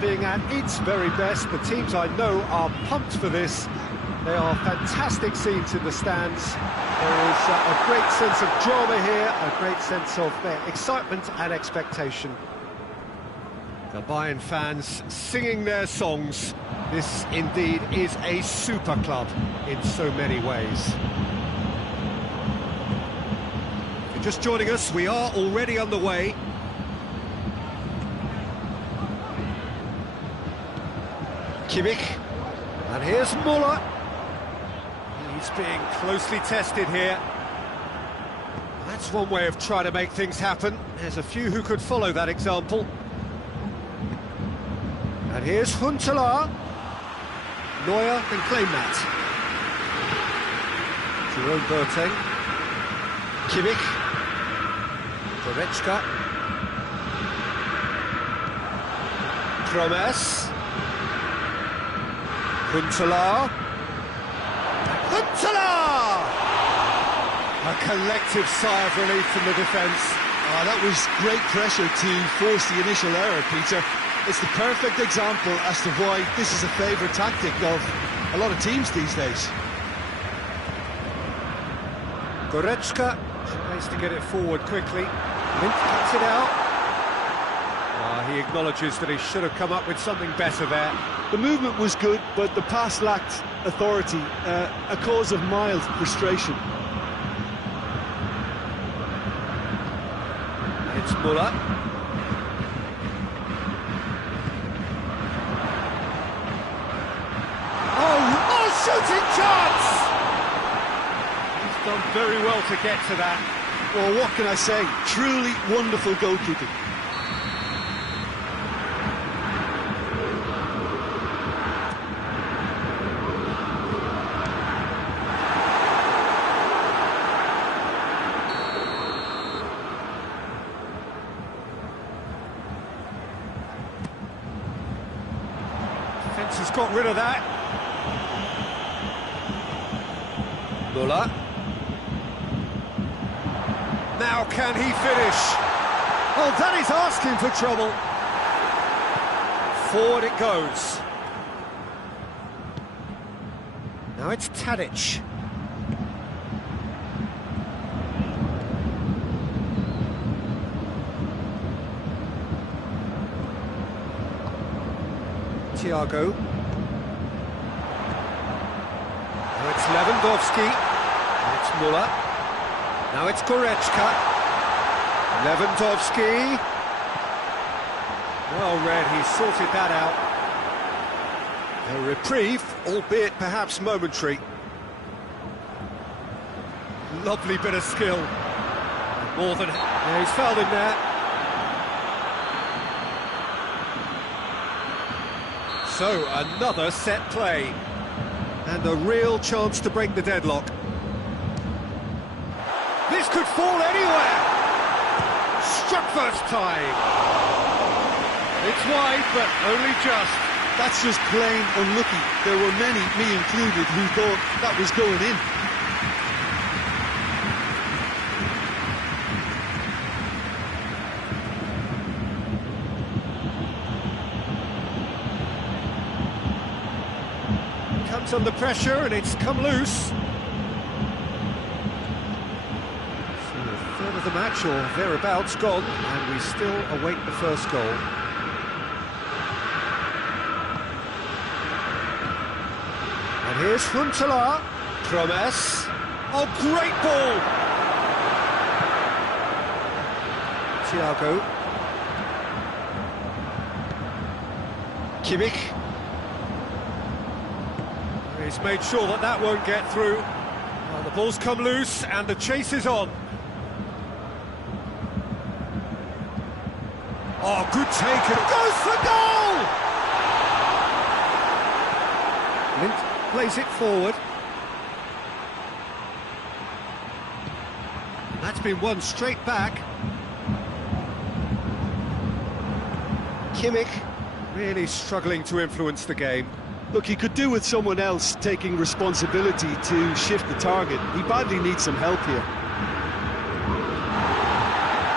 Being at its very best, the teams I know are pumped for this. They are fantastic scenes in the stands. There is a great sense of drama here, a great sense of excitement and expectation. The Bayern fans singing their songs. This indeed is a super club in so many ways. If you're just joining us, we are already underway. Kimmich, and here's Müller. He's being closely tested here. That's one way of trying to make things happen. There's a few who could follow that example. And here's Huntelaar. Neuer can claim that. Jerome Boateng. Kimmich. Goretzka. Promes. Huntelaar. Huntelaar! A collective sigh of relief from the defence. Oh, that was great pressure to force the initial error, Peter. It's the perfect example as to why this is a favourite tactic of a lot of teams these days. Goretzka tries to get it forward quickly. Mint cuts it out. He acknowledges that he should have come up with something better there. The movement was good, but the pass lacked authority, a cause of mild frustration. It's Müller. Oh, shooting chance! He's done very well to get to that. Well, what can I say? Truly wonderful goalkeeping. Defence has got rid of that. Müller. Now can he finish? Oh, that is asking for trouble. Forward it goes. Now it's Tadic. Thiago. Now it's Lewandowski. And it's Müller. Now it's Goretzka. Lewandowski. Well read, he sorted that out. A reprieve, albeit perhaps momentary. Lovely bit of skill. More than... Yeah, he's fouled him there. So, another set play. And a real chance to break the deadlock. This could fall anywhere! Struck first time! It's wide, but only just. That's just plain unlucky. There were many, me included, who thought that was going in. Comes under pressure and it's come loose. So a third of the match or thereabouts gone, and we still await the first goal. And here's Huntelaar. Promes. Oh, great ball! Thiago. Kimmich. He's made sure that that won't get through. Well, the ball's come loose and the chase is on. Oh, good take, and it goes for goal! Mint plays it forward. And that's been won straight back. Kimmich really struggling to influence the game. Look, he could do with someone else taking responsibility to shift the target. He badly needs some help here.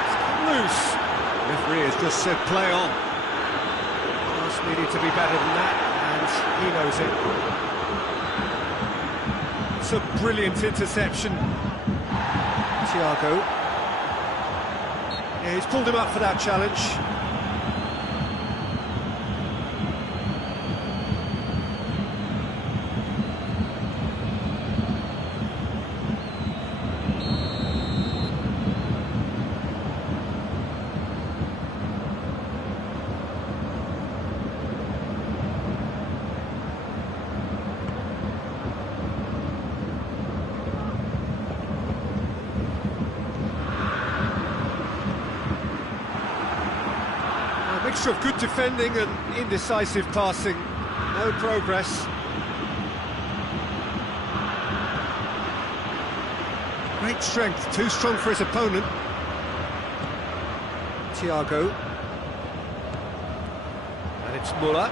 It's come loose. The referee has just said play on. Pass Needed to be better than that, and he knows it. It's a brilliant interception. Thiago. Yeah, he's pulled him up for that challenge. Mixture of good defending and indecisive passing. No progress. Great strength, too strong for his opponent. Thiago. And it's Muller.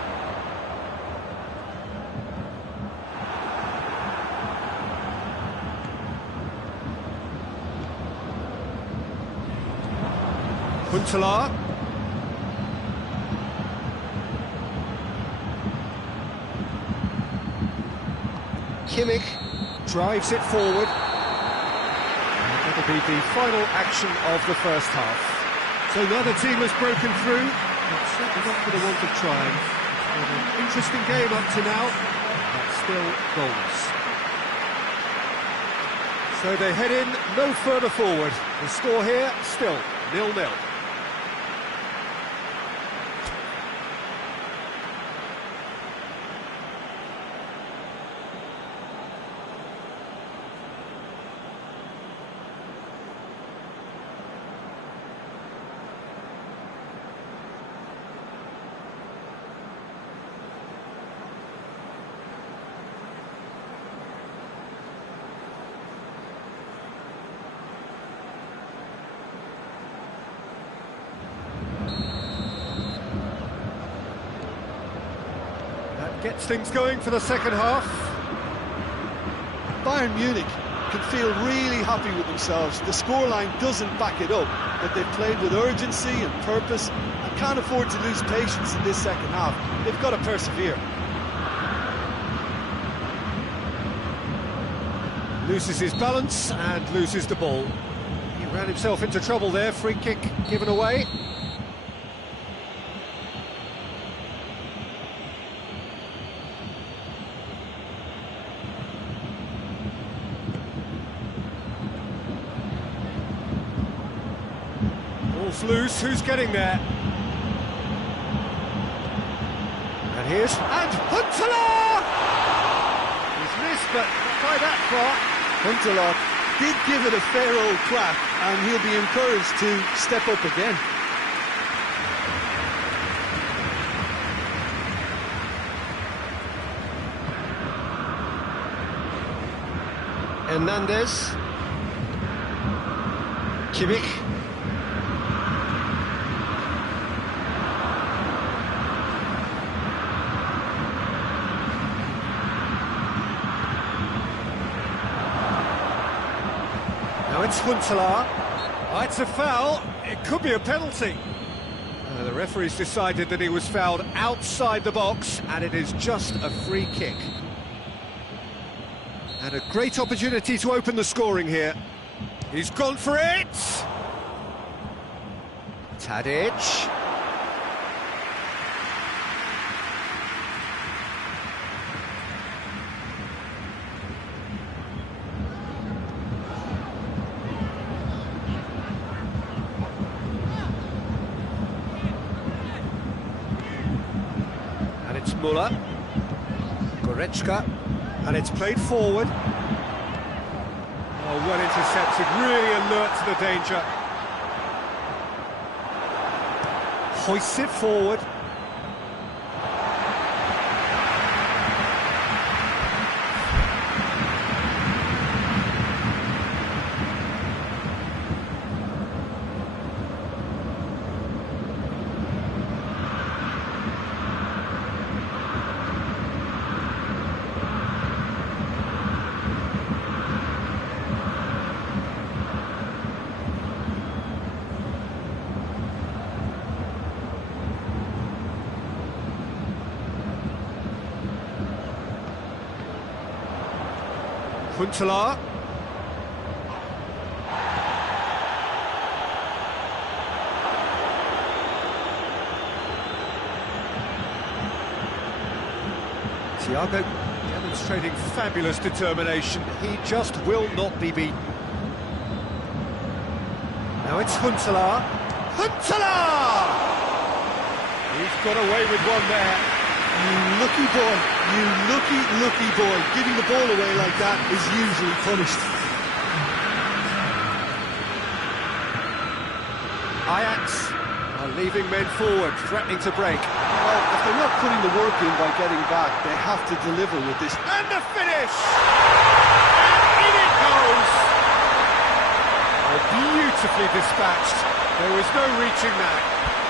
Huntelaar. Kimmich drives it forward. That'll be the final action of the first half. So neither team has broken through, but certainly not for the want of trying. It's been an interesting game up to now, but still goals. So they head in no further forward. The score here, still 0-0. Gets things going for the second half. Bayern Munich can feel really happy with themselves. The scoreline doesn't back it up, but they've played with urgency and purpose and can't afford to lose patience in this second half. They've got to persevere. Loses his balance and loses the ball. He ran himself into trouble there. Free kick given away. Ball's loose, who's getting there? And here's... and Huntelaar! He's missed, but not by that far. Huntelaar did give it a fair old crack, and he'll be encouraged to step up again. Hernandez. Kimmich. Now it's Huntelaar. Oh, it's a foul. It could be a penalty. The referee's decided that he was fouled outside the box, and it is just a free kick. And a great opportunity to open the scoring here. He's gone for it! Tadic. And it's Muller. Goretzka. And it's played forward. Oh, well intercepted, really alert to the danger. Hoists it forward. Huntelaar. Thiago demonstrating fabulous determination. He just will not be beaten. Now it's Huntelaar. Huntelaar! He's got away with one there. You lucky boy, you lucky boy. Giving the ball away like that is usually punished. Ajax are leaving men forward, threatening to break. Well, if they're not putting the work in by getting back, they have to deliver with this. And the finish! And in it goes! Oh, beautifully dispatched. There was no reaching that.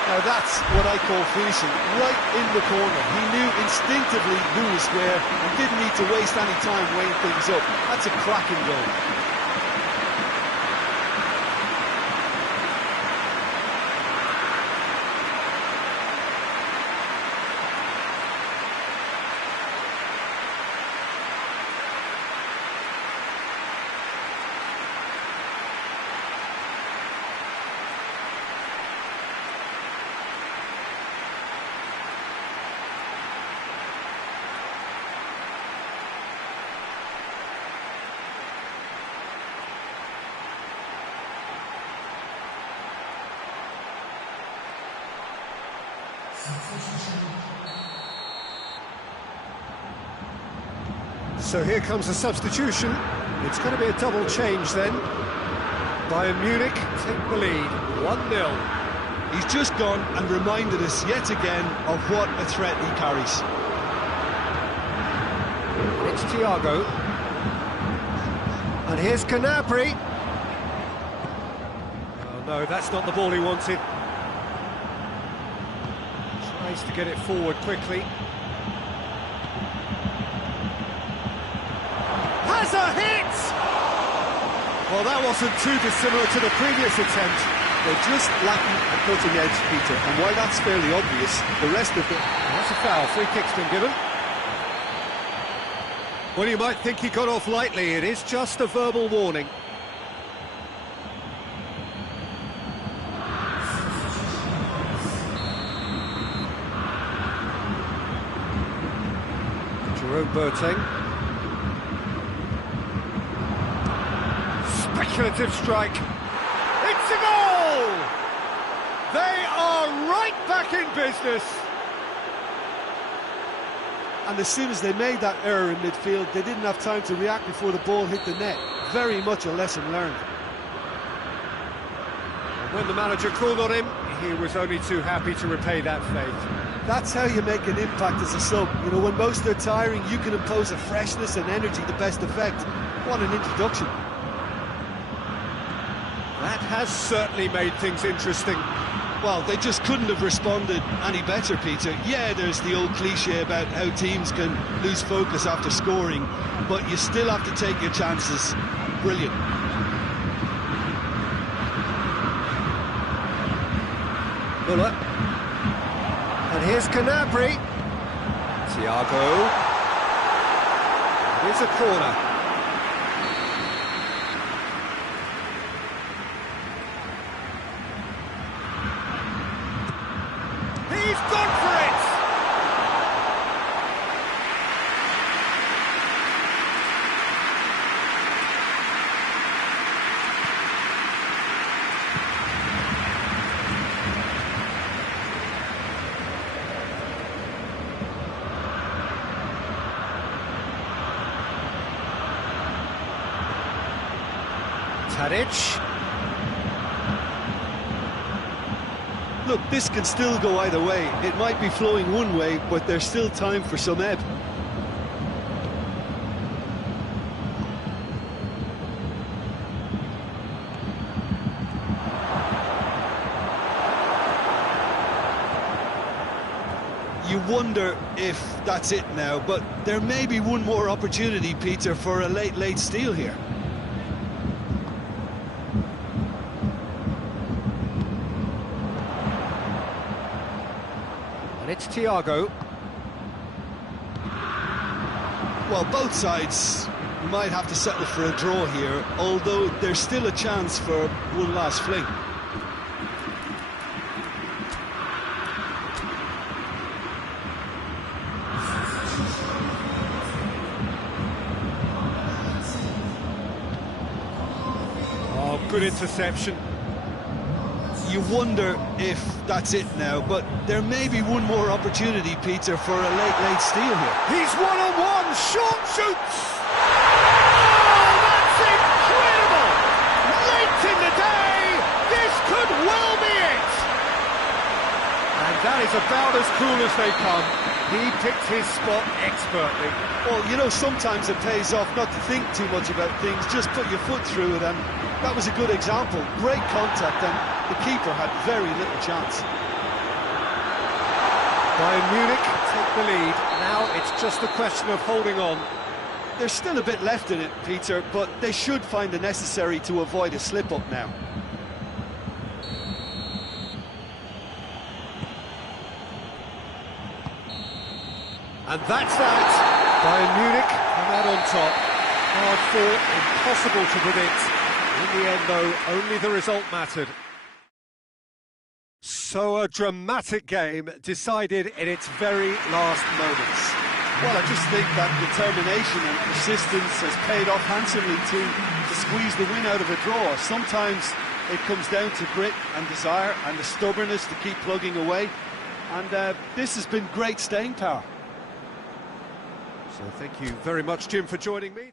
Now that's what I call finishing, right in the corner. He knew instinctively who was where and didn't need to waste any time weighing things up. That's a cracking goal. So here comes a substitution. It's going to be a double change then. Bayern Munich take the lead, 1-0. He's just gone and reminded us yet again of what a threat he carries. It's Thiago. And here's Gnabry. Oh no, that's not the ball he wanted. Tries to get it forward quickly. Has a hit! Well, that wasn't too dissimilar to the previous attempt. They're just lacking a cutting edge, Peter, and while that's fairly obvious, the rest of it... That's a foul, free kick's been given. Well, you might think he got off lightly, it is just a verbal warning. Jerome Boateng. Speculative strike. It's a goal! They are right back in business. And as soon as they made that error in midfield, they didn't have time to react before the ball hit the net. Very much a lesson learned. And when the manager called on him, he was only too happy to repay that faith. That's how you make an impact as a sub. You know, when most are tiring, you can impose a freshness and energy to best effect. What an introduction. That has certainly made things interesting. Well, they just couldn't have responded any better, Peter. Yeah, there's the old cliche about how teams can lose focus after scoring, but you still have to take your chances. Brilliant. Muller. And here's Gnabry. Thiago. Here's a corner. He's gone for it! Tadic. Look, this can still go either way. It might be flowing one way, but there's still time for some ebb. You wonder if that's it now, but there may be one more opportunity, Peter, for a late steal here. And it's Thiago. Well, both sides You might have to settle for a draw here, although there's still a chance for one last fling. Oh, good interception. You wonder if that's it now, but there may be one more opportunity, Peter, for a late steal here. He's one-on-one, short shoots! Oh, that's incredible! Late in the day, this could well be it! And that is about as cool as they come. He picked his spot expertly. Well, you know, sometimes it pays off not to think too much about things, just put your foot through it, and that was a good example. Great contact, and the keeper had very little chance. Bayern Munich take the lead. Now it's just a question of holding on. There's still a bit left in it, Peter, but they should find the necessary to avoid a slip-up now. And that's that. Bayern Munich come out on top. Hard fought, impossible to predict. In the end, though, only the result mattered. So a dramatic game decided in its very last moments. Well, I just think that determination and persistence has paid off handsomely to squeeze the win out of a draw. Sometimes it comes down to grit and desire and the stubbornness to keep plugging away. And this has been great staying power. So thank you very much, Jim, for joining me.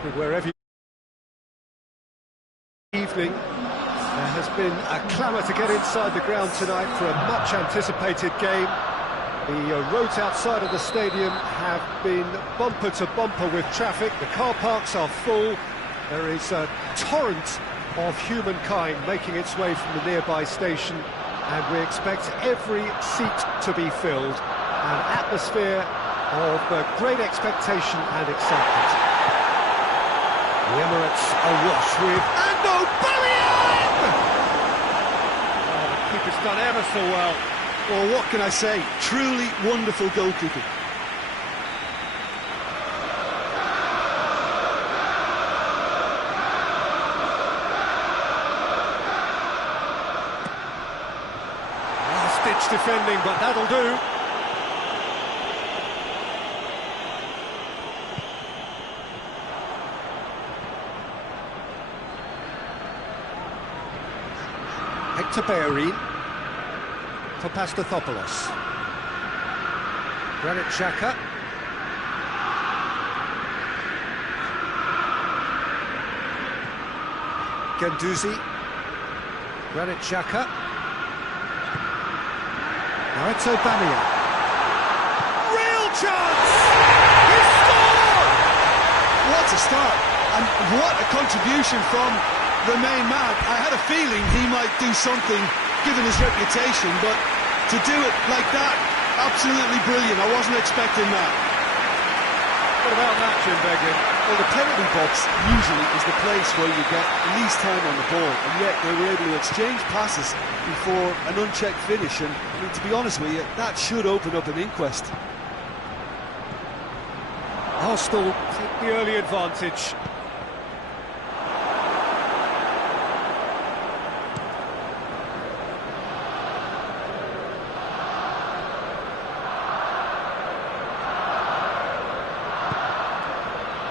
excuse me, wherever you evening. There has been a clamour to get inside the ground tonight for a much-anticipated game. The roads outside of the stadium have been bumper to bumper with traffic. The car parks are full. There is a torrent of humankind making its way from the nearby station, and we expect every seat to be filled. An atmosphere of great expectation and excitement. The Emirates awash with Aubameyang! Oh, the keeper's done ever so well. Well, what can I say? Truly wonderful goalkeeping. Last-ditch defending, but that'll do. Hector Bellerin for Pastathopoulos. Granit Xhaka. Guendouzi. Granit Xhaka. Now it's Aubameyang. Real chance! He scored! What a start, and what a contribution from the main man. I had a feeling he might do something given his reputation, but to do it like that, absolutely brilliant. I wasn't expecting that. What about that, Jim Beglin? Well, the penalty box usually is the place where you get least time on the ball, and yet they were able to exchange passes before an unchecked finish, and I mean, to be honest with you, that should open up an inquest. Arsenal take the early advantage.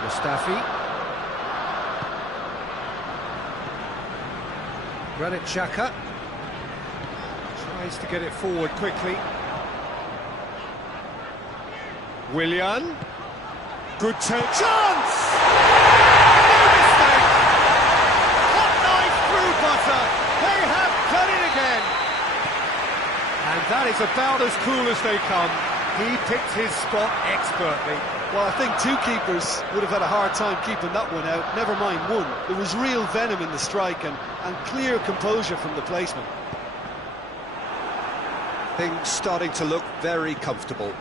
Mustafi. Granit Xhaka tries to get it forward quickly. Willian. Good take. Chance! No mistake! Hot knife through butter. They have done it again. And that is about as cool as they come. He picked his spot expertly. Well, I think two keepers would have had a hard time keeping that one out, never mind one. There was real venom in the strike and clear composure from the placement. Things starting to look very comfortable.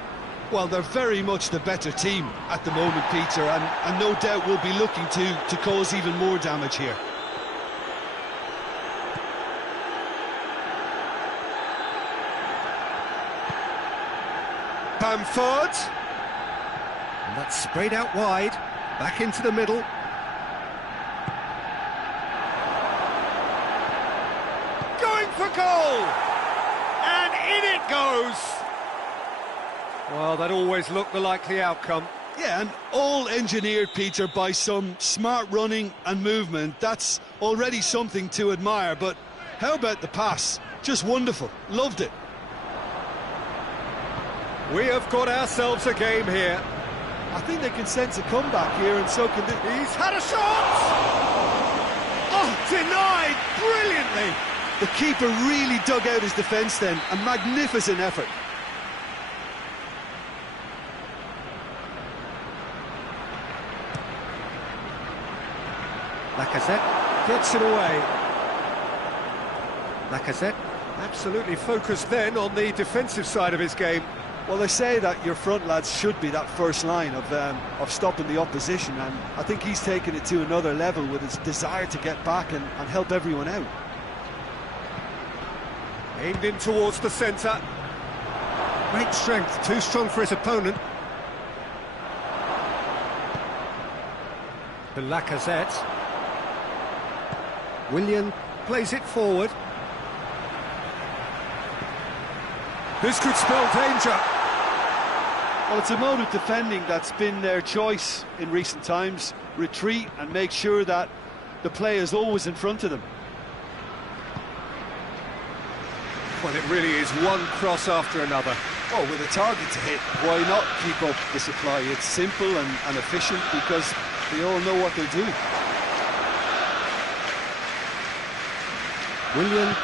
Well, they're very much the better team at the moment, Peter, and no doubt will be looking to cause even more damage here. Bamford. And that's sprayed out wide, back into the middle. Going for goal! And in it goes! Well, that always looked the likely outcome. Yeah, and all engineered, Peter, by some smart running and movement. That's already something to admire, but how about the pass? Just wonderful. Loved it. We have got ourselves a game here. I think they can sense a comeback here, and so can He's had a shot! Oh, denied brilliantly! the keeper really dug out his defence then. A magnificent effort. Lacazette gets it away. Lacazette absolutely focused then on the defensive side of his game. Well, they say that your front lads should be that first line of stopping the opposition, and I think he's taken it to another level with his desire to get back and help everyone out. Aimed in towards the centre. Great strength, too strong for his opponent. The Lacazette. Willian plays it forward. This could spell danger. Well, it's a mode of defending that's been their choice in recent times. Retreat and make sure that the play is always in front of them. Well, it really is one cross after another. Well, with a target to hit, why not keep up the supply? It's simple and efficient because They all know what they're doing. Willian,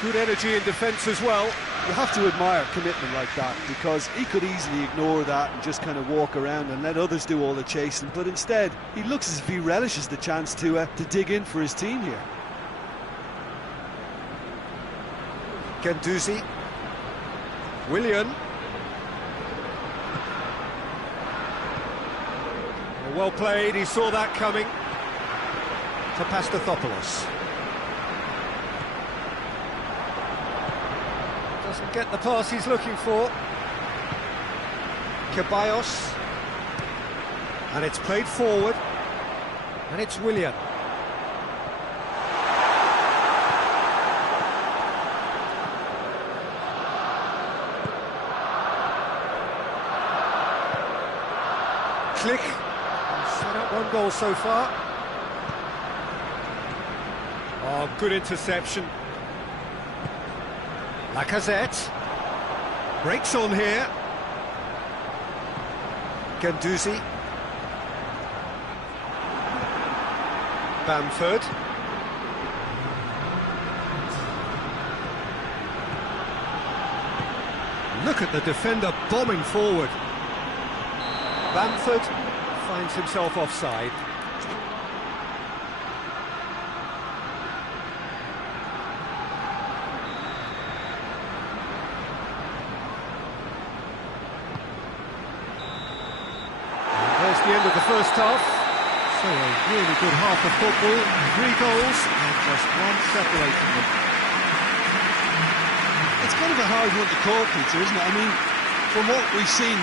good energy in defence as well. You have to admire commitment like that, because he could easily ignore that and just kind of walk around and let others do all the chasing, but instead he looks as if he relishes the chance to dig in for his team here. Guendouzi. Willian. Well played, he saw that coming. To Pastathopoulos. Doesn't get the pass he's looking for. Ceballos. And it's played forward. And it's Willian. Click. Set up one goal so far. Oh, good interception. Lacazette. Breaks on here. Guendouzi. Bamford. Look at the defender bombing forward. Bamford finds himself offside. And there's the end of the first half. So a really good half of football, 3 goals and just one separating them. It's kind of a hard one to call, Peter, isn't it? I mean, from what we've seen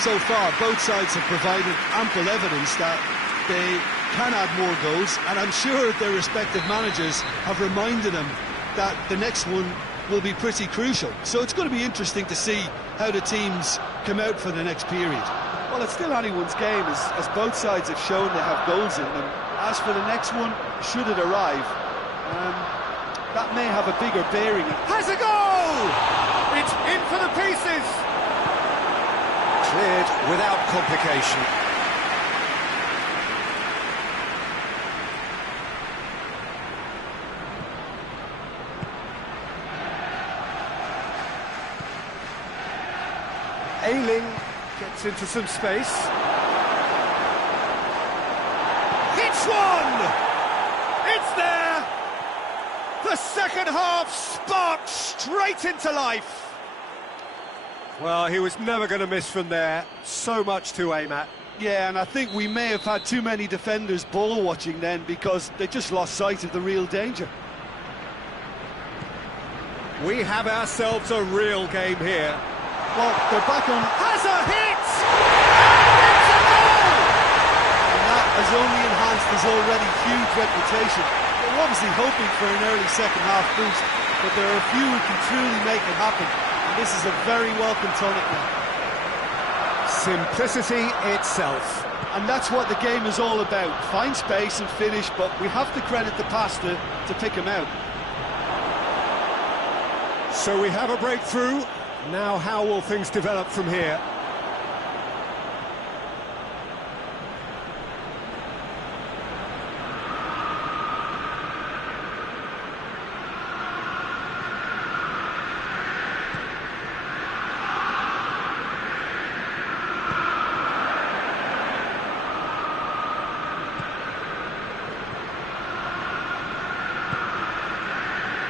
so far, both sides have provided ample evidence that they can add more goals, and I'm sure their respective managers have reminded them that the next one will be pretty crucial. So it's going to be interesting to see how the teams come out for the next period. Well, it's still anyone's game, as both sides have shown they have goals in them. As for the next one, should it arrive, that may have a bigger bearing. Has a goal! It's in for the pieces! Cleared without complication. Ayling gets into some space. Hits one! It's there! The second half sparked straight into life. Well, he was never going to miss from there. So much to aim at. Yeah, and I think we may have had too many defenders ball watching then, because they just lost sight of the real danger. We have ourselves a real game here. Well, they're back on. Has a hit! It's a goal! And that has only enhanced his already huge reputation. They're obviously hoping for an early second half boost, but there are a few who can truly make it happen. And this is a very welcome tonic now. Simplicity itself. And that's what the game is all about. Find space and finish, but we have to credit the Pasta to pick him out. So we have a breakthrough. Now how will things develop from here?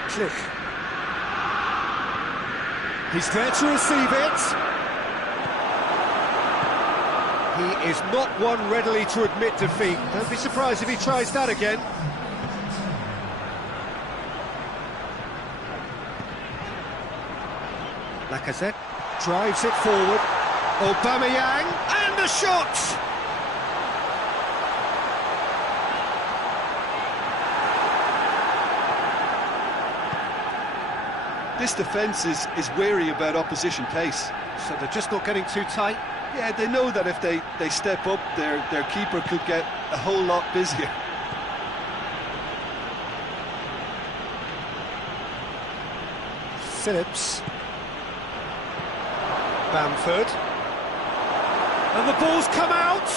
Click. He's there to receive it. He is not one readily to admit defeat. Don't be surprised if he tries that again. Lacazette drives it forward. Aubameyang, and the shot! This defence is wary about opposition pace. So they're just not getting too tight? Yeah, they know that if they step up, their keeper could get a whole lot busier. Phillips. Bamford. And the ball's come out!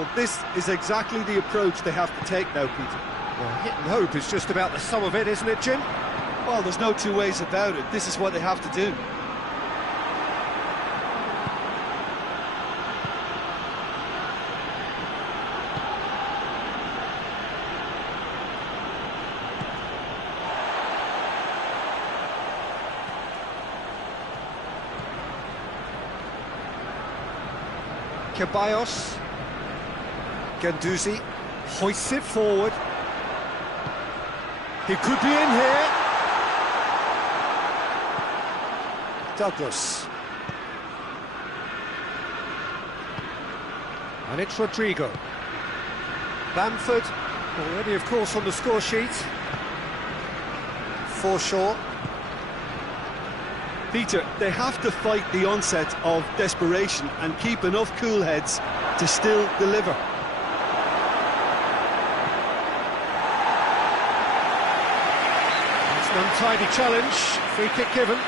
Well, this is exactly the approach they have to take now, Peter. Well, hit and hope is just about the sum of it, isn't it, Jim? Well, there's no two ways about it. This is what they have to do. Ceballos, Guendouzi hoists it forward. He could be in here. Douglas. And it's Rodrigo. Bamford, already of course on the score sheet. Forshaw. Peter, they have to fight the onset of desperation and keep enough cool heads to still deliver. It's an untidy challenge, free kick given.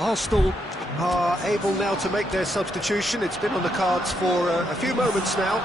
Arsenal are able now to make their substitution. It's been on the cards for a few moments now.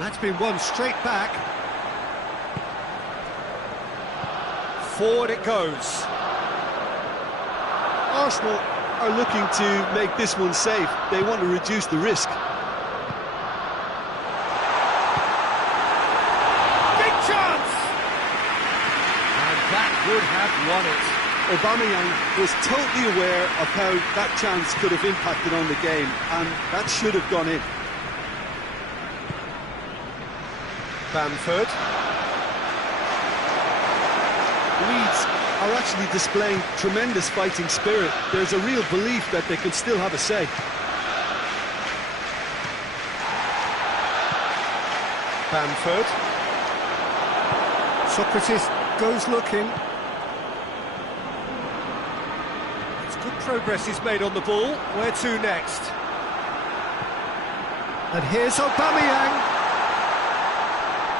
That's been won straight back. Forward it goes. Arsenal are looking to make this one safe. They want to reduce the risk. Big chance! And that would have won it. Aubameyang was totally aware of how that chance could have impacted on the game, and that should have gone in. Bamford. Leeds are actually displaying tremendous fighting spirit. There's a real belief that they can still have a say. Bamford. Socrates goes looking. It's good progress he's made on the ball. Where to next? And here's Aubameyang.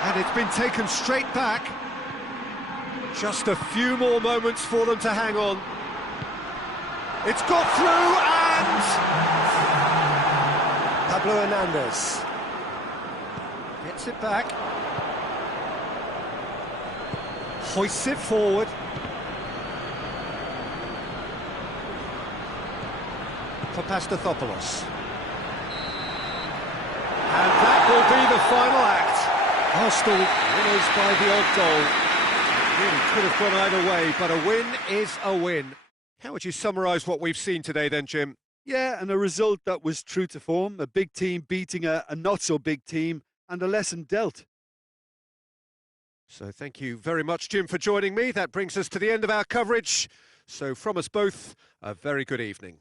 And it's been taken straight back. Just a few more moments for them to hang on. It's got through and... Pablo Hernandez gets it back. Hoists it forward. For Pastathopoulos. And that will be the final act. Arsenal winners by the odd goal. Really could have gone either way, but a win is a win. How would you summarise what we've seen today then, Jim? Yeah, and a result that was true to form. A big team beating a not-so-big team, and a lesson dealt. So thank you very much, Jim, for joining me. That brings us to the end of our coverage. So from us both, a very good evening.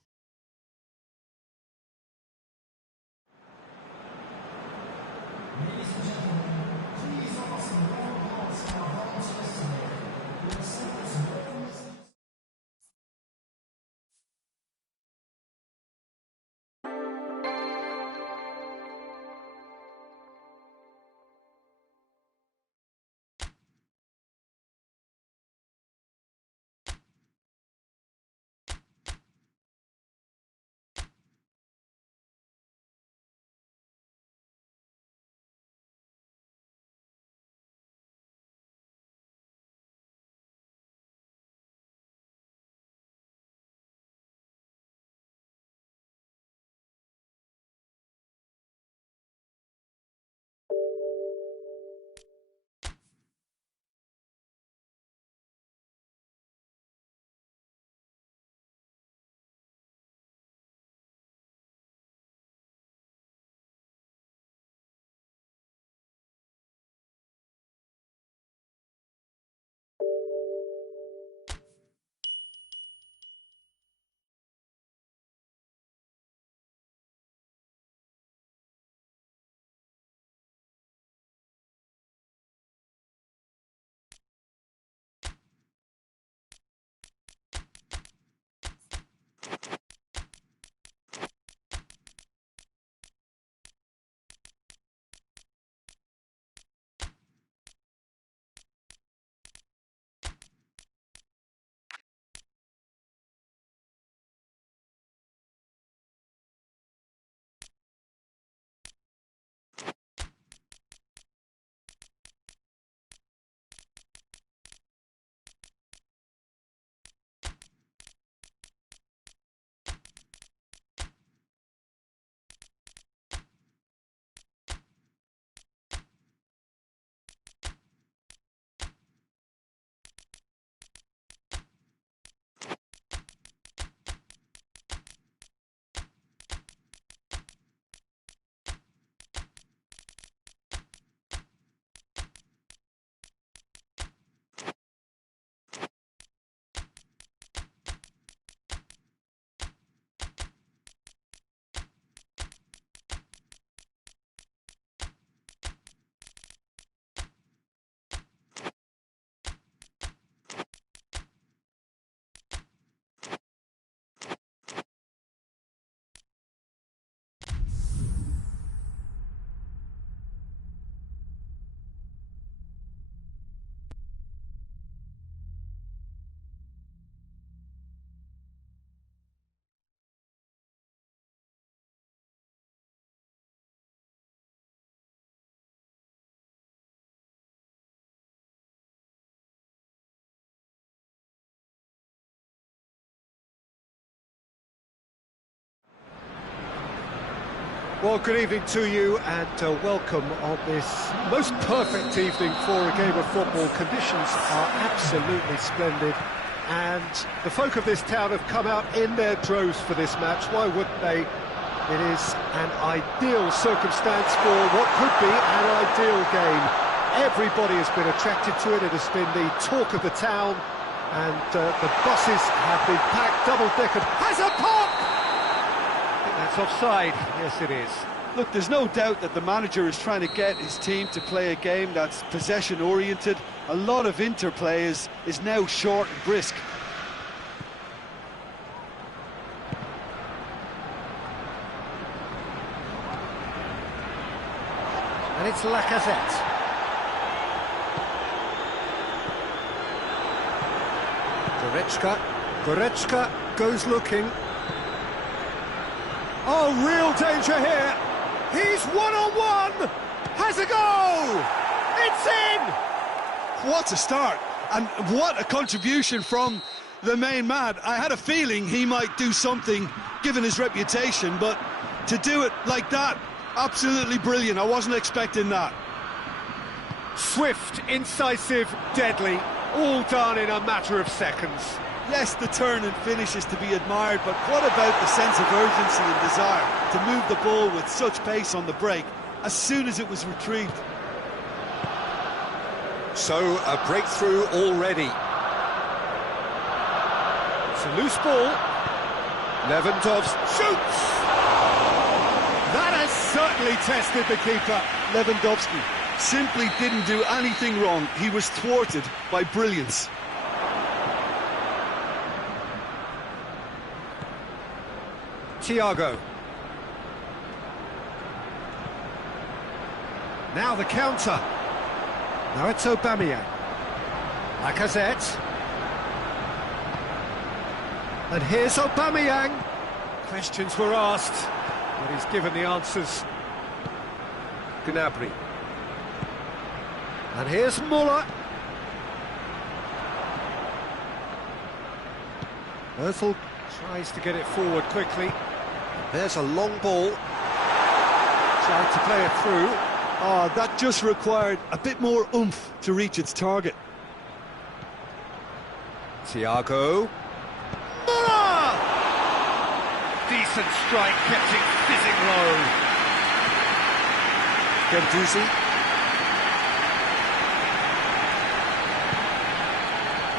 Well, good evening to you and welcome on this most perfect evening for a game of football. Conditions are absolutely splendid and the folk of this town have come out in their droves for this match. Why wouldn't they? It is an ideal circumstance for what could be an ideal game. Everybody has been attracted to it. It has been the talk of the town and the buses have been packed, double-decker. Has a pop! That's offside. Yes, it is. Look, there's no doubt that the manager is trying to get his team to play a game that's possession-oriented. A lot of interplay is now short and brisk. And it's Lacazette. Goretzka goes looking. Oh, real danger here. He's one-on-one. Has a goal. It's in. What a start. And what a contribution from the main man. I had a feeling he might do something, given his reputation, but to do it like that, absolutely brilliant. I wasn't expecting that. Swift, incisive, deadly, all done in a matter of seconds. Yes, the turn and finish is to be admired, but what about the sense of urgency and desire to move the ball with such pace on the break as soon as it was retrieved? So, a breakthrough already. It's a loose ball. Lewandowski shoots! That has certainly tested the keeper. Lewandowski simply didn't do anything wrong. He was thwarted by brilliance. Thiago. Now the counter. Now it's Aubameyang. Lacazette. And here's Aubameyang. Questions were asked, but he's given the answers. Gnabry. And here's Muller. Özil tries to get it forward quickly. There's a long ball. Trying to play it through. Oh, that just required a bit more oomph to reach its target. Thiago. Muller! Decent strike, kept it fizzing low. Guendouzi.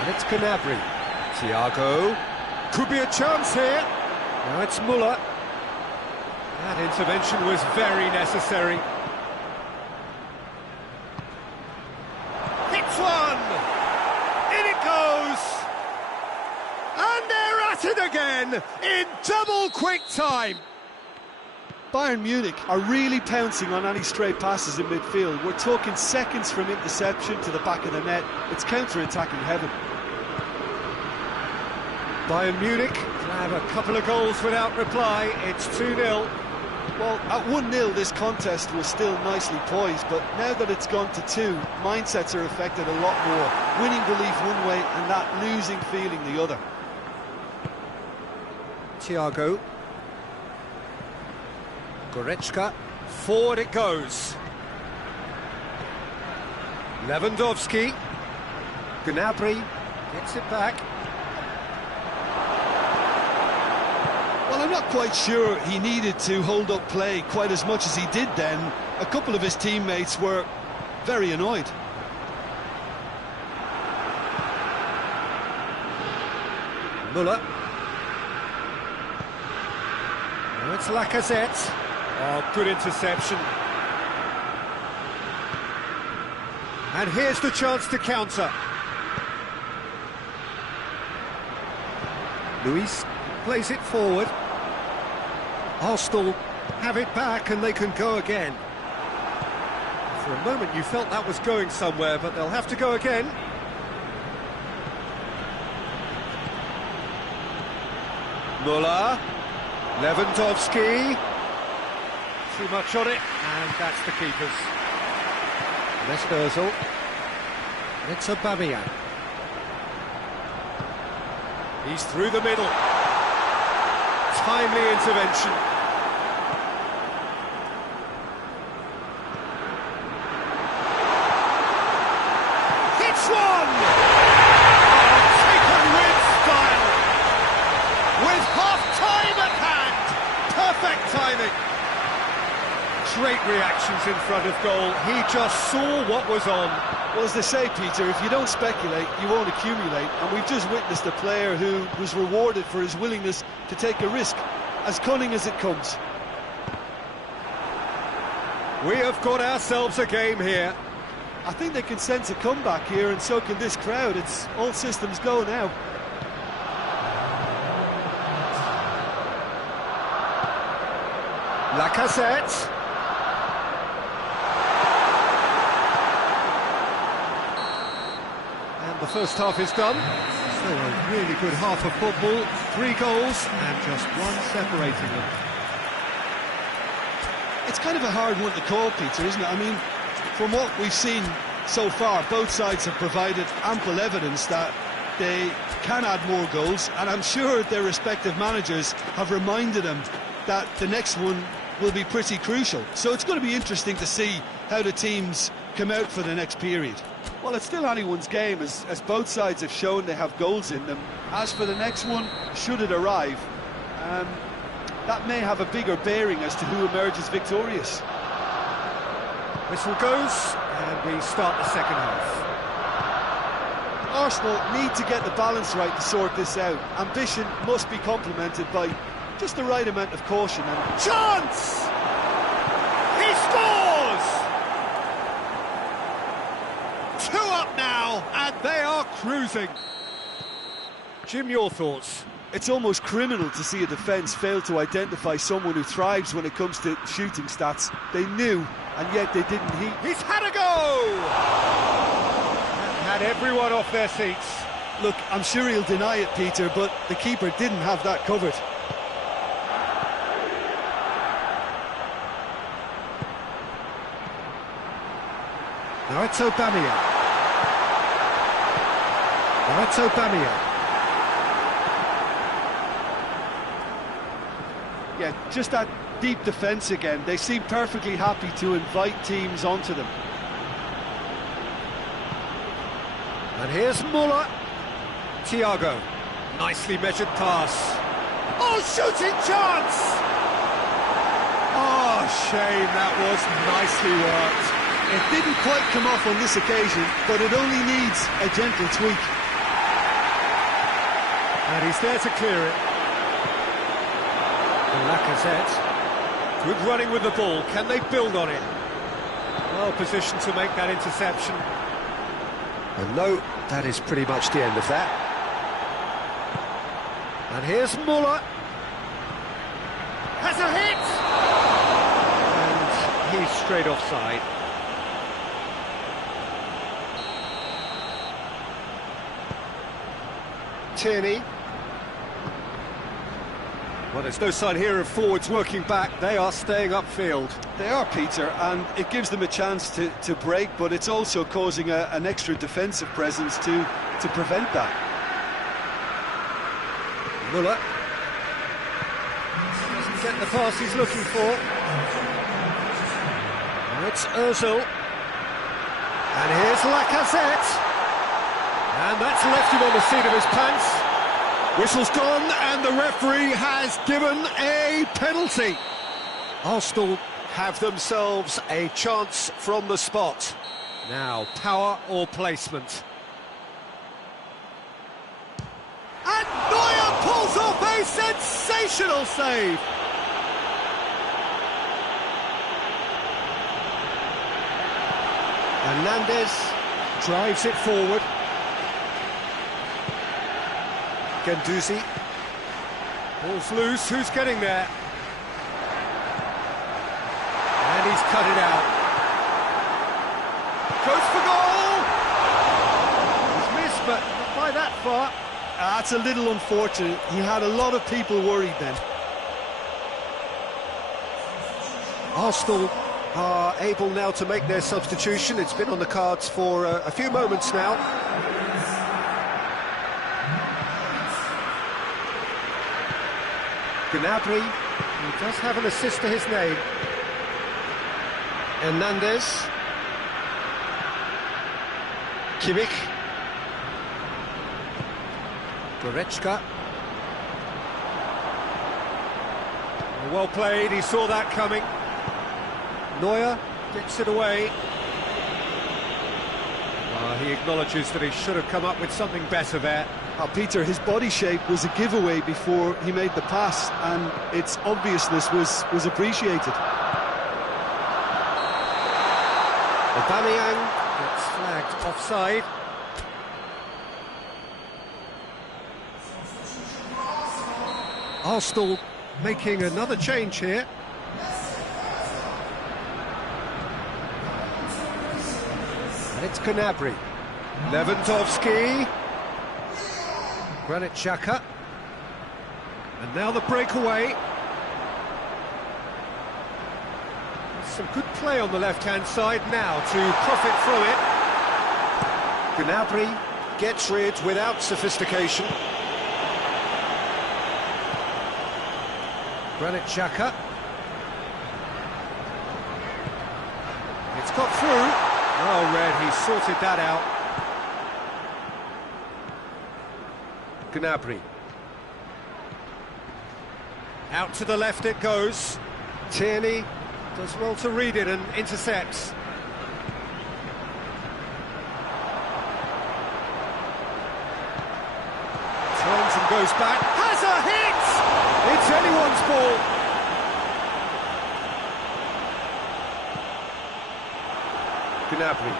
And it's Gnabry. Thiago. Could be a chance here. Now it's Muller. That intervention was very necessary. Hits one! In it goes! And they're at it again in double quick time. Bayern Munich are really pouncing on any stray passes in midfield. We're talking seconds from interception to the back of the net. It's counter-attacking heaven. Bayern Munich have a couple of goals without reply. It's 2-0. Well, at 1-0 this contest was still nicely poised, but now that it's gone to 2, mindsets are affected a lot more. Winning belief one way and that losing feeling the other. Thiago. Goretzka. Forward it goes. Lewandowski. Gnabry gets it back. Well, I'm not quite sure he needed to hold up play quite as much as he did then. A couple of his teammates were very annoyed. Muller. Now it's Lacazette. Oh, good interception. And here's the chance to counter. Luis plays it forward. Arsenal have it back and they can go again. For a moment you felt that was going somewhere, but they'll have to go again. Muller. Lewandowski. Too much on it, and that's the keeper's. Mesut Ozil. It's Aubameyang. He's through the middle. Timely intervention. Great reactions in front of goal. He just saw what was on. Well, as they say, Peter, if you don't speculate, you won't accumulate. And we've just witnessed a player who was rewarded for his willingness to take a risk, as cunning as it comes. We have got ourselves a game here. I think they can sense a comeback here, and so can this crowd. It's all systems go now. Lacazette. And the first half is done. So a really good half of football. 3 goals and just one separating them. It's kind of a hard one to call, Peter, isn't it? I mean, from what we've seen so far, both sides have provided ample evidence that they can add more goals, and I'm sure their respective managers have reminded them that the next one will be pretty crucial. So it's going to be interesting to see how the teams come out for the next period. Well, it's still anyone's game, as both sides have shown they have goals in them. As for the next one, should it arrive, that may have a bigger bearing as to who emerges victorious. Whistle goes, and we start the second half. Arsenal need to get the balance right to sort this out. Ambition must be complemented by just the right amount of caution. And Chance! He scores! 2 up now, and they are cruising. Jim, your thoughts? it's almost criminal to see a defence fail to identify someone who thrives when it comes to shooting stats. They knew, and yet they didn't. He's had a go! That had everyone off their seats. Look, I'm sure he'll deny it, Peter, but the keeper didn't have that covered. Now it's Aubameyang. Yeah, just that deep defence again. They seem perfectly happy to invite teams onto them. And here's Muller. Thiago. Nicely measured pass. Oh, shooting chance! Oh, shame, that was nicely worked. It didn't quite come off on this occasion, but it only needs a gentle tweak. And he's there to clear it. Lacazette. Good running with the ball. Can they build on it? Well positioned to make that interception. And no, that is pretty much the end of that. And here's Muller. Has a hit! And he's straight offside. Tierney. Well, there's no sign here of forwards working back. They are staying upfield. They are, Peter, and it gives them a chance to break, but it's also causing an extra defensive presence to prevent that. Muller doesn't get the pass he's looking for. Now it's Ozil. And here's Lacazette. And that's left him on the seat of his pants. Whistle's gone, and the referee has given a penalty. Arsenal have themselves a chance from the spot. Now, power or placement. And Neuer pulls off a sensational save. Hernandez drives it forward. Guendouzi. Ball's loose, who's getting there? And he's cut it out. Goes for goal! He's missed, but not by that far. That's a little unfortunate. He had a lot of people worried then. Arsenal are able now to make their substitution. It's been on the cards for a few moments now. Gnabry, he does have an assist to his name. Hernandez. Kimmich. Goretzka. Well played, he saw that coming. Neuer gets it away. He acknowledges that he should have come up with something better there. Peter, his body shape was a giveaway before he made the pass, and its obviousness was appreciated. Aubameyang gets flagged offside. Arsenal making another change here. And it's Gnabry. Lewandowski. Granit Xhaka. And now the breakaway. Some good play on the left-hand side now to profit from it. Gnabry gets rid without sophistication. Granit Xhaka. It's got through. Oh, Red, he sorted that out. Gnabry. Out to the left it goes. Tierney does well to read it and intercepts. Turns and goes back. Has a hit! It's anyone's ball. Gnabry.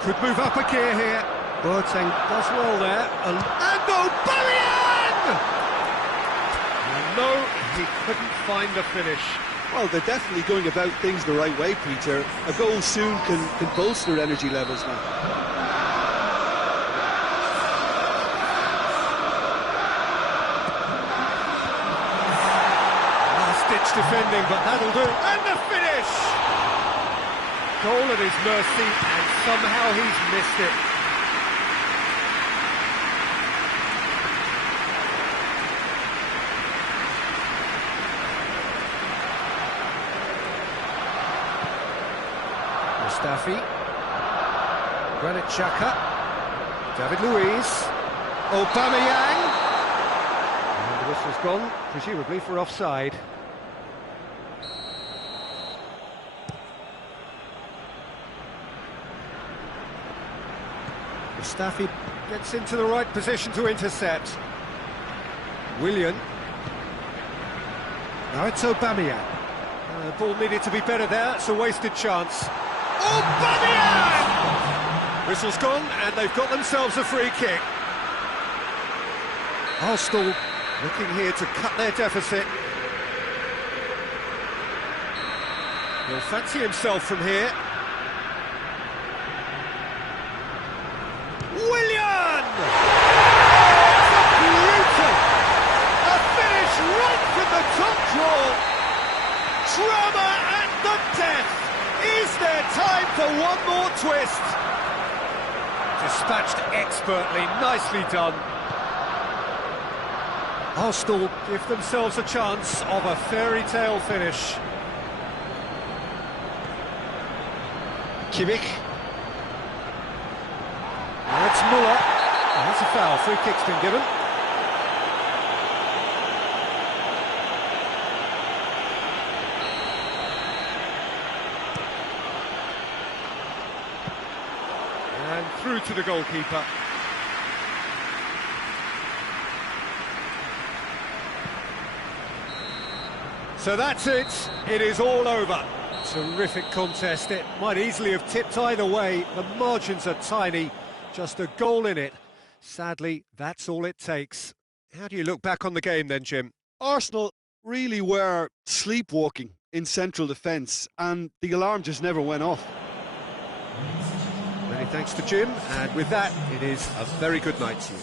Could move up a gear here. Boateng does well there. And Aubameyang! No, he couldn't find the finish. Well, they're definitely going about things the right way, Peter. A goal soon can bolster energy levels now. Last-ditch defending, but that'll do. And the finish! Goal at his mercy, and somehow he's missed it. Mustafi, Granit Xhaka, David Luiz, Aubameyang, and the whistle's gone, presumably for offside. Mustafi gets into the right position to intercept. Willian. Now it's Aubameyang. The ball needed to be better there, it's a wasted chance. Aubameyang! Whistle's gone, and they've got themselves a free kick. Arsenal looking here to cut their deficit. He'll fancy himself from here. Willian! It's a beauty! A finish right from the top draw. Drama at the death. Is there time for one more twist? Dispatched expertly, nicely done. Arsenal give themselves a chance of a fairy tale finish. Kimmich. Now it's Muller. Oh, that's a foul, free kick's been given. And through to the goalkeeper. So that's it. It is all over. Terrific contest. It might easily have tipped either way. The margins are tiny. Just a goal in it. Sadly, that's all it takes. How do you look back on the game then, Jim? Arsenal really were sleepwalking in central defence, and the alarm just never went off. Many thanks to Jim, and with that, it is a very good night to you.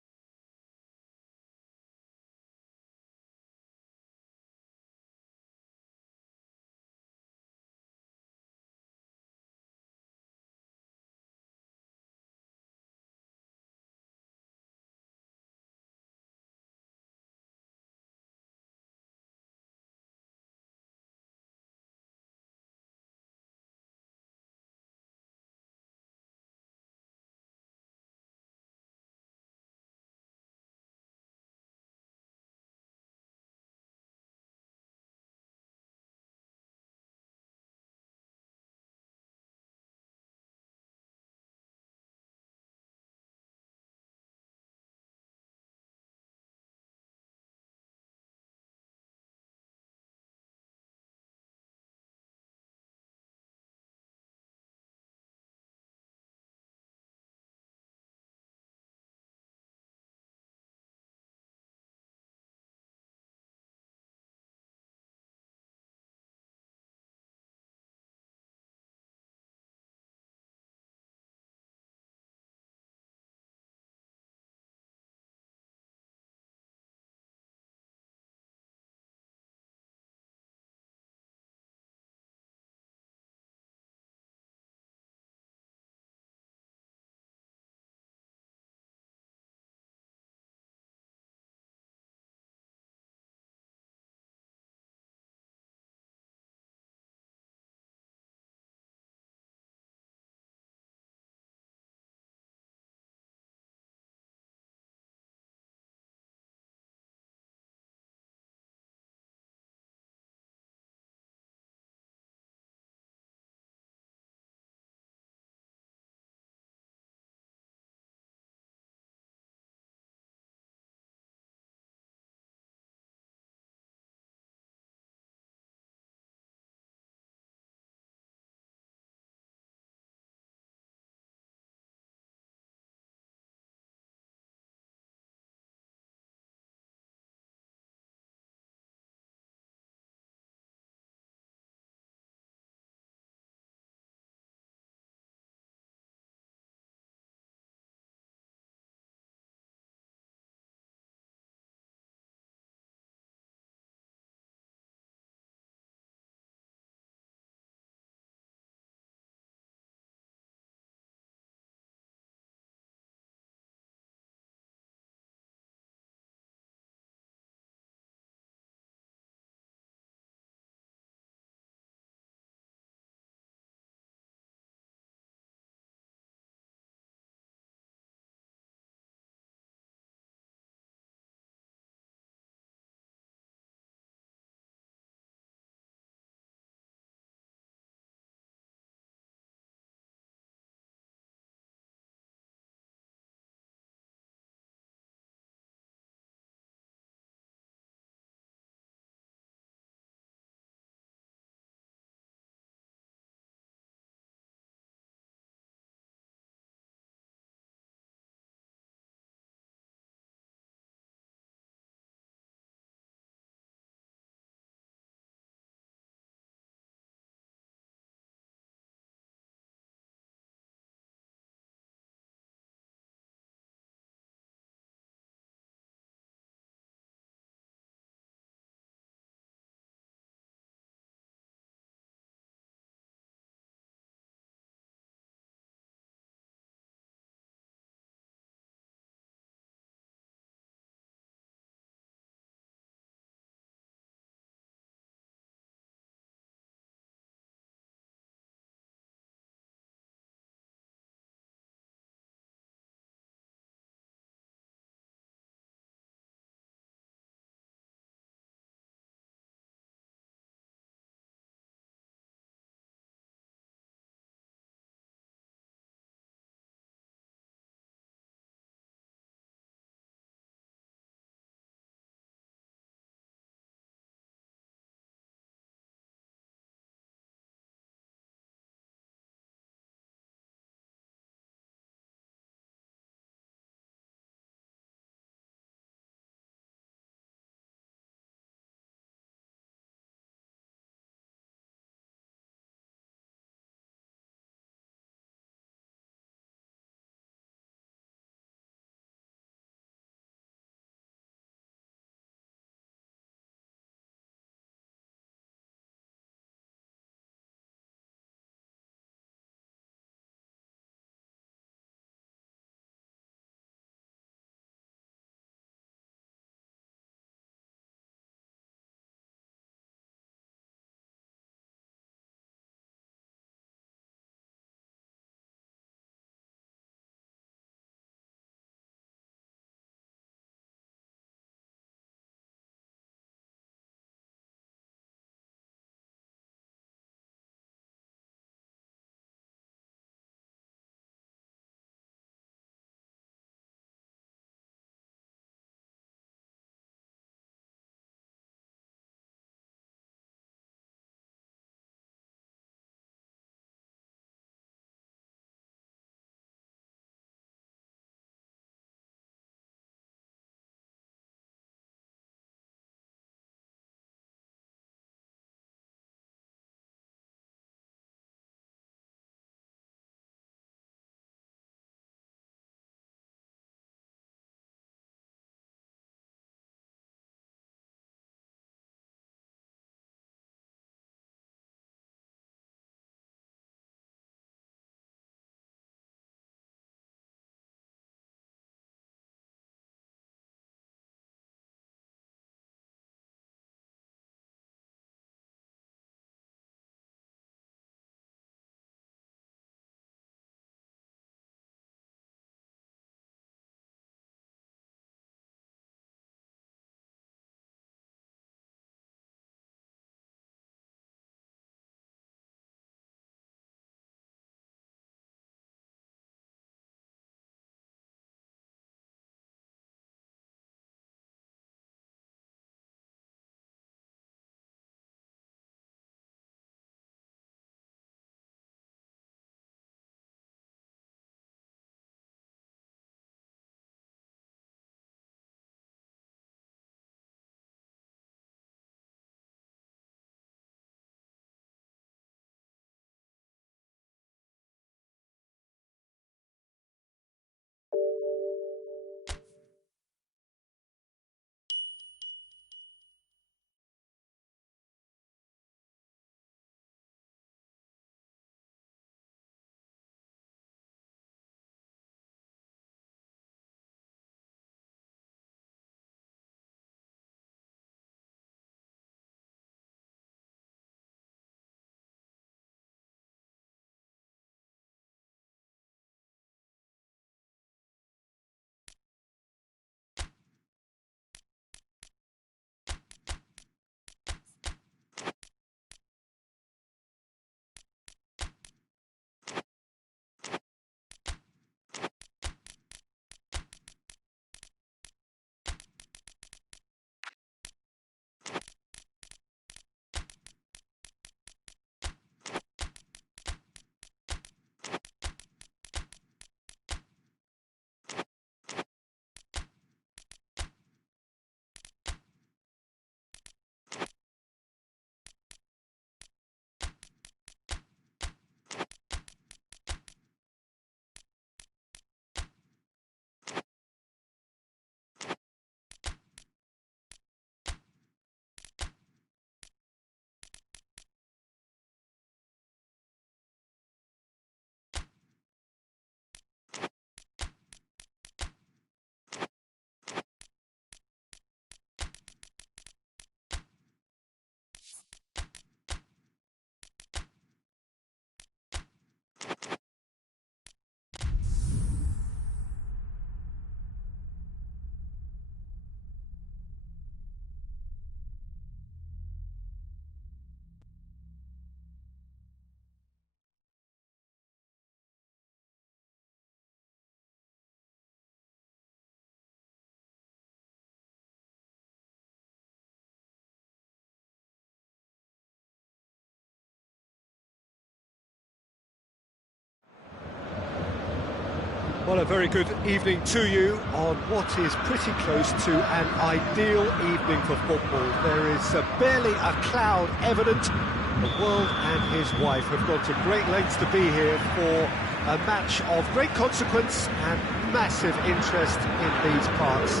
Well, a very good evening to you on what is pretty close to an ideal evening for football. There is barely a cloud evident. The world and his wife have gone to great lengths to be here for a match of great consequence and massive interest in these parts.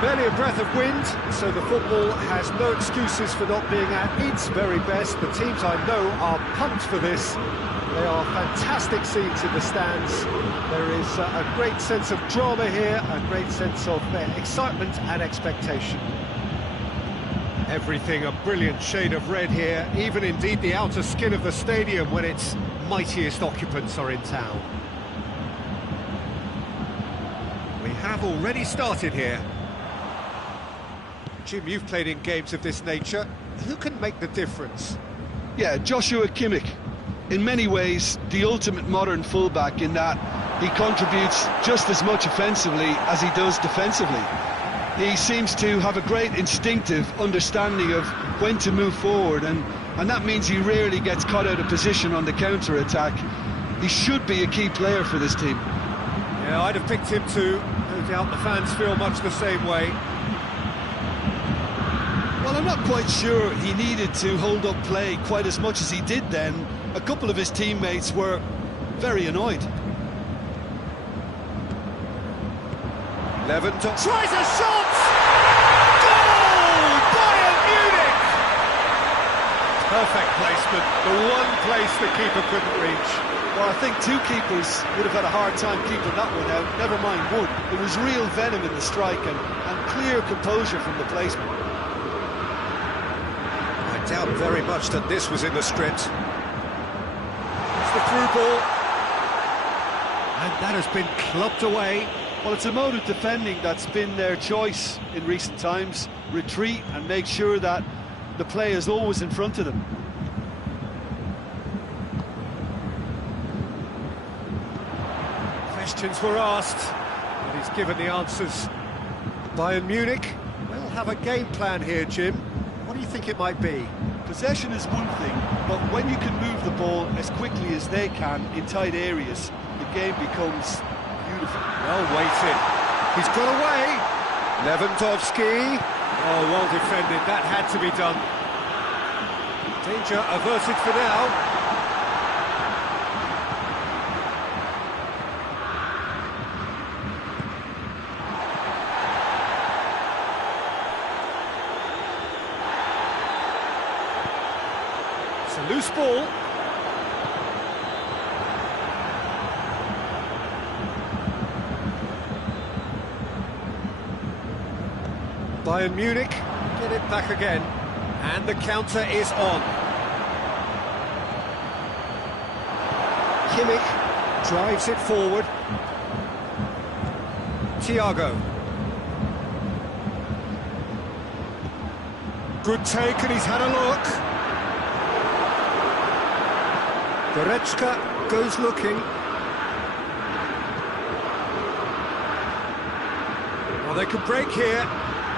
Barely a breath of wind, so the football has no excuses for not being at its very best. The teams I know are pumped for this. They are fantastic scenes in the stands. There is a great sense of drama here, a great sense of excitement and expectation. Everything a brilliant shade of red here, even indeed the outer skin of the stadium when its mightiest occupants are in town. We have already started here. Jim, you've played in games of this nature. Who can make the difference? Yeah, Joshua Kimmich. In many ways, the ultimate modern fullback in that he contributes just as much offensively as he does defensively. He seems to have a great instinctive understanding of when to move forward, and that means he rarely gets caught out of position on the counter-attack. He should be a key player for this team. Yeah, I'd have picked him too. No doubt the fans feel much the same way. Well, I'm not quite sure he needed to hold up play quite as much as he did then. A couple of his teammates were very annoyed. Lewandowski tries a shot! Goal! Bayern Munich! Perfect placement, the one place the keeper couldn't reach. Well, I think two keepers would have had a hard time keeping that one out, never mind one. There was real venom in the strike and clear composure from the placement. I doubt very much that this was in the script. It's the through ball. And that has been clubbed away. Well, it's a mode of defending that's been their choice in recent times. Retreat and make sure that the play is always in front of them. Questions were asked, and he's given the answers. Bayern Munich will have a game plan here, Jim. What do you think it might be? Possession is one thing, but when you can move the ball as quickly as they can in tight areas, the game becomes beautiful. Well weighted. He's got away. Lewandowski. Oh, well defended. That had to be done. Danger averted for now. It's a loose ball. Bayern Munich get it back again, and the counter is on. Kimmich drives it forward. Thiago. Good take, and he's had a look. Goretzka goes looking. Well, they could break here.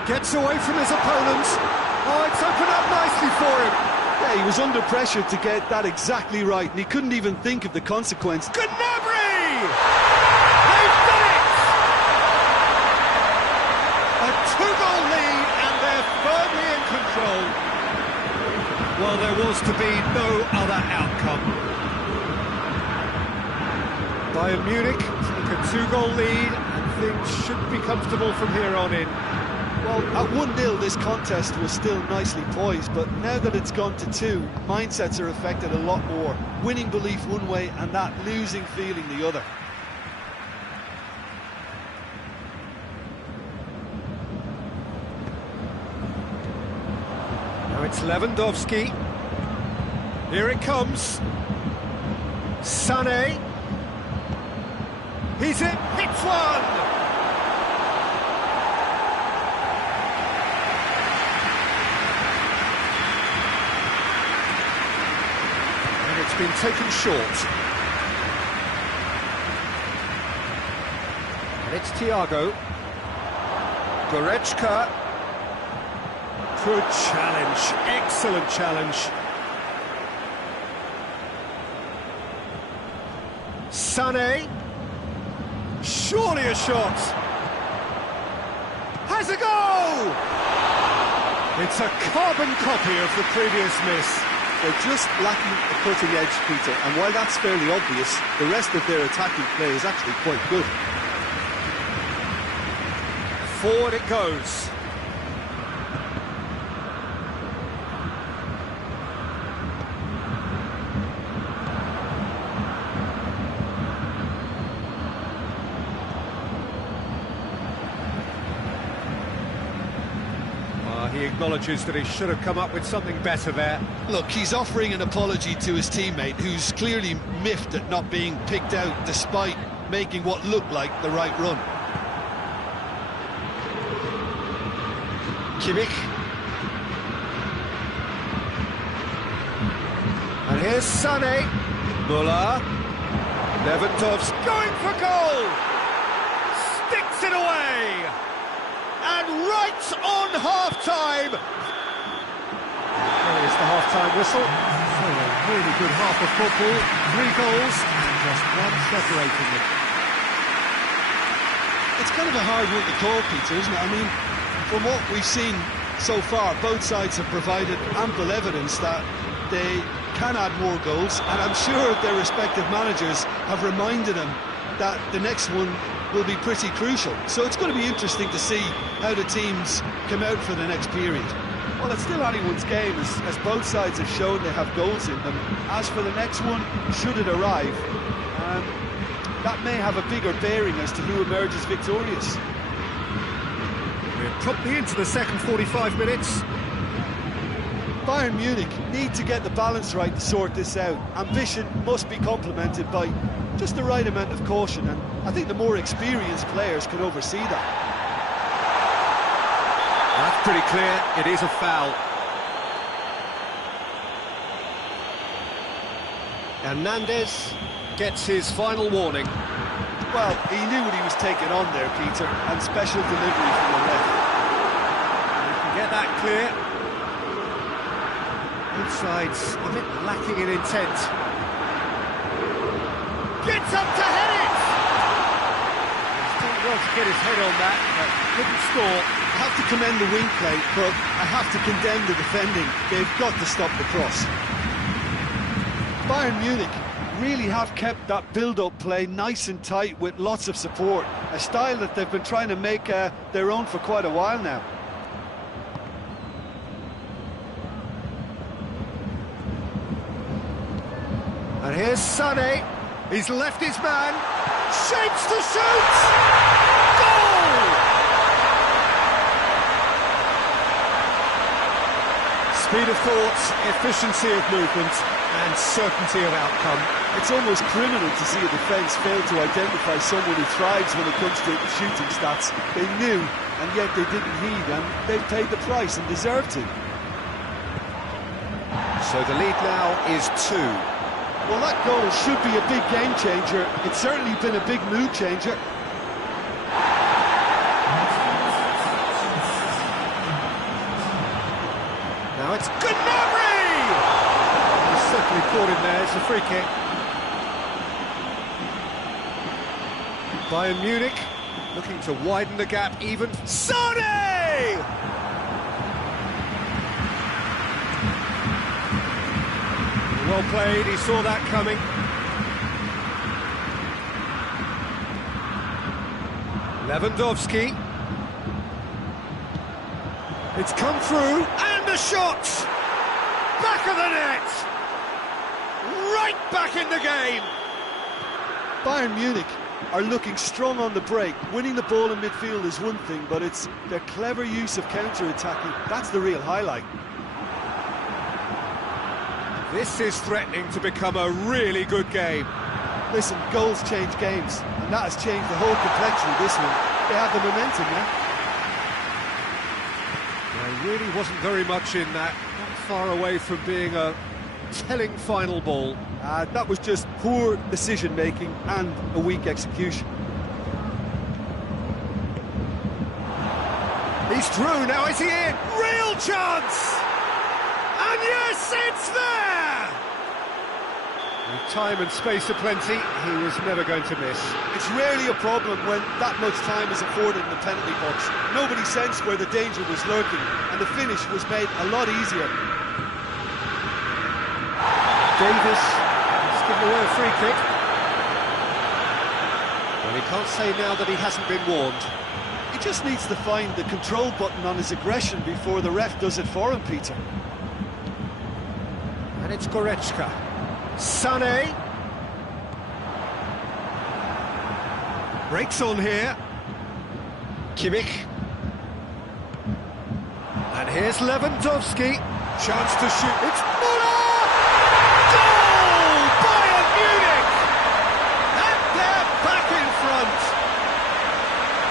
Gets away from his opponents. Oh, it's opened up nicely for him. Yeah, he was under pressure to get that exactly right, and he couldn't even think of the consequence. Gnabry! They've done it! A two-goal lead, and they're firmly in control. Well, there was to be no other outcome. Bayern Munich take a two-goal lead, and things should be comfortable from here on in. Well, at 1-0 this contest was still nicely poised, but now that it's gone to 2, mindsets are affected a lot more. Winning belief one way and that losing feeling the other. Now it's Lewandowski. Here it comes. Sané. He's it, hits one! Been taken short. And it's Thiago. Goretzka. Good challenge, excellent challenge. Sané. Surely a shot. Has a go! It's a carbon copy of the previous miss. They're just lacking a cutting edge, Peter, and while that's fairly obvious, the rest of their attacking play is actually quite good. Forward it goes. He acknowledges that he should have come up with something better there. Look, he's offering an apology to his teammate, who's clearly miffed at not being picked out despite making what looked like the right run. Kimmich. And here's Sané. Müller. Lewandowski going for goal! Sticks it away! And right on half-time! There is the half-time whistle. So a really good half of football. 3 goals and just one separating them. It's kind of a hard one to call, Peter, isn't it? I mean, from what we've seen so far, both sides have provided ample evidence that they can add more goals, and I'm sure their respective managers have reminded them that the next one will be pretty crucial. So it's going to be interesting to see how the teams come out for the next period. Well, it's still anyone's game, as both sides have shown they have goals in them. As for the next one, should it arrive, that may have a bigger bearing as to who emerges victorious. We're promptly into the second 45 minutes. Bayern Munich need to get the balance right to sort this out. Ambition must be complemented by just the right amount of caution, and I think the more experienced players can oversee that. That's pretty clear, it is a foul. Hernandez gets his final warning. Well, he knew what he was taking on there, Peter, and special delivery from the ref. We can get that clear. Both sides a bit lacking in intent. Gets up to head it! He's done well to get his head on that, but couldn't score. I have to commend the wing play, but I have to condemn the defending. They've got to stop the cross. Bayern Munich really have kept that build-up play nice and tight with lots of support, a style that they've been trying to make their own for quite a while now. And here's Sané. He's left his man. Shapes to shoot! Goal! Speed of thought, efficiency of movement, and certainty of outcome. It's almost criminal to see a defence fail to identify someone who thrives when it comes to shooting stats. They knew, and yet they didn't heed, and they paid the price and deserved to. So the lead now is 2. Well, that goal should be a big game changer. It's certainly been a big mood changer. Now it's Gnabry! He's certainly caught him there. It's a free kick. Bayern Munich looking to widen the gap even. Sané! Well played, he saw that coming. Lewandowski. It's come through, and the shot! Back of the net! Right back in the game! Bayern Munich are looking strong on the break. Winning the ball in midfield is one thing, but it's their clever use of counter-attacking. That's the real highlight. This is threatening to become a really good game. Listen, goals change games, and that has changed the whole complexion of this one. They have the momentum now. There really wasn't very much in that. Not far away from being a telling final ball. That was just poor decision-making and a weak execution. He's through, now is he in? Real chance! And yes, it's there! With time and space aplenty, he was never going to miss. It's rarely a problem when that much time is afforded in the penalty box. Nobody sensed where the danger was lurking, and the finish was made a lot easier. Davis has given away a free kick. Well, he can't say now that he hasn't been warned. He just needs to find the control button on his aggression before the ref does it for him, Peter. And it's Goretzka. Sané. Breaks on here. Kimmich. And here's Lewandowski. Chance to shoot. It's Müller! Goal! Bayern Munich! And they're back in front.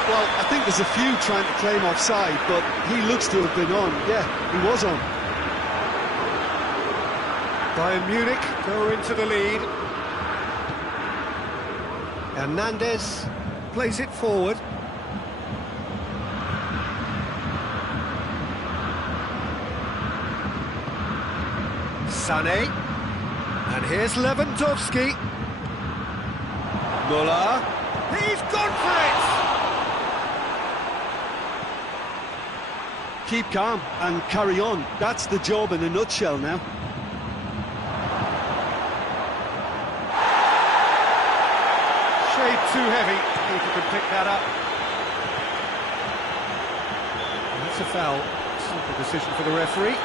Well, I think there's a few trying to claim offside, but he looks to have been on. Yeah, he was on. Bayern Munich go into the lead. Hernandez plays it forward. Sané. And here's Lewandowski. Müller. He's gone for it! Keep calm and carry on. That's the job in a nutshell now. Shade too heavy. Keeper can pick that up. And that's a foul. Simple decision for the referee.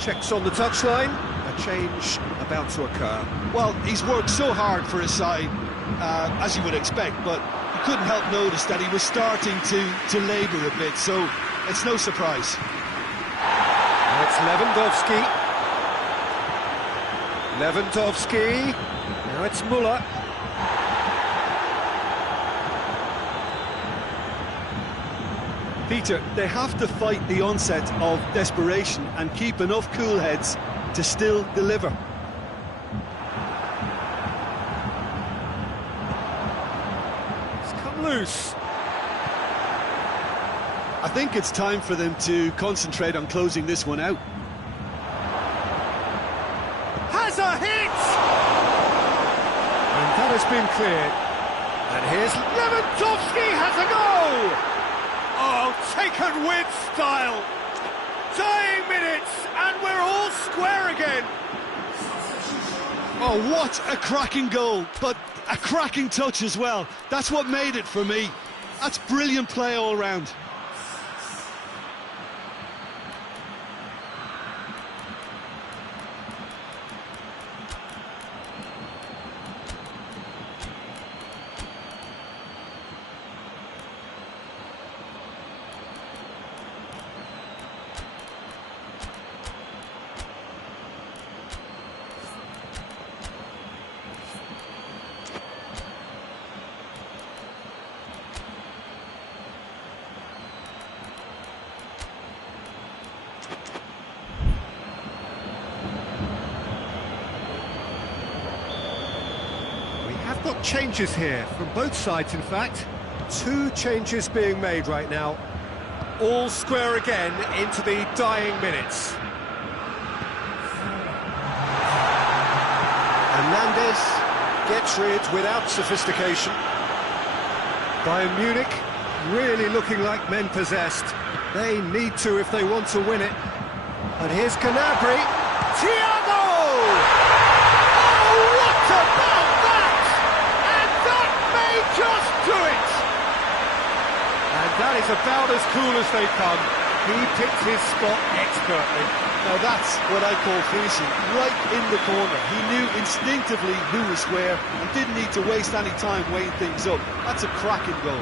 Checks on the touchline, a change about to occur. Well, he's worked so hard for his side, as you would expect, but you couldn't help notice that he was starting to labour a bit, so it's no surprise. And it's Lewandowski. Now it's Müller. Peter, they have to fight the onset of desperation and keep enough cool heads to still deliver. It's come loose. I think it's time for them to concentrate on closing this one out. Has a hit! And that has been cleared. And here's Lewandowski has a goal! Oh, taken with style. Dying minutes, and we're all square again. Oh, what a cracking goal, but a cracking touch as well. That's what made it for me. That's brilliant play all round. Got changes here from both sides, in fact. Two changes being made right now. All square again into the dying minutes. Hernandez gets rid without sophistication. Bayern Munich really looking like men possessed. They need to if they want to win it. And here's Gnabry. Thiago! Oh, what about that? Just do it! And that is about as cool as they come. He picked his spot expertly. Now that's what I call finishing, right in the corner. He knew instinctively who was where and didn't need to waste any time weighing things up. That's a cracking goal.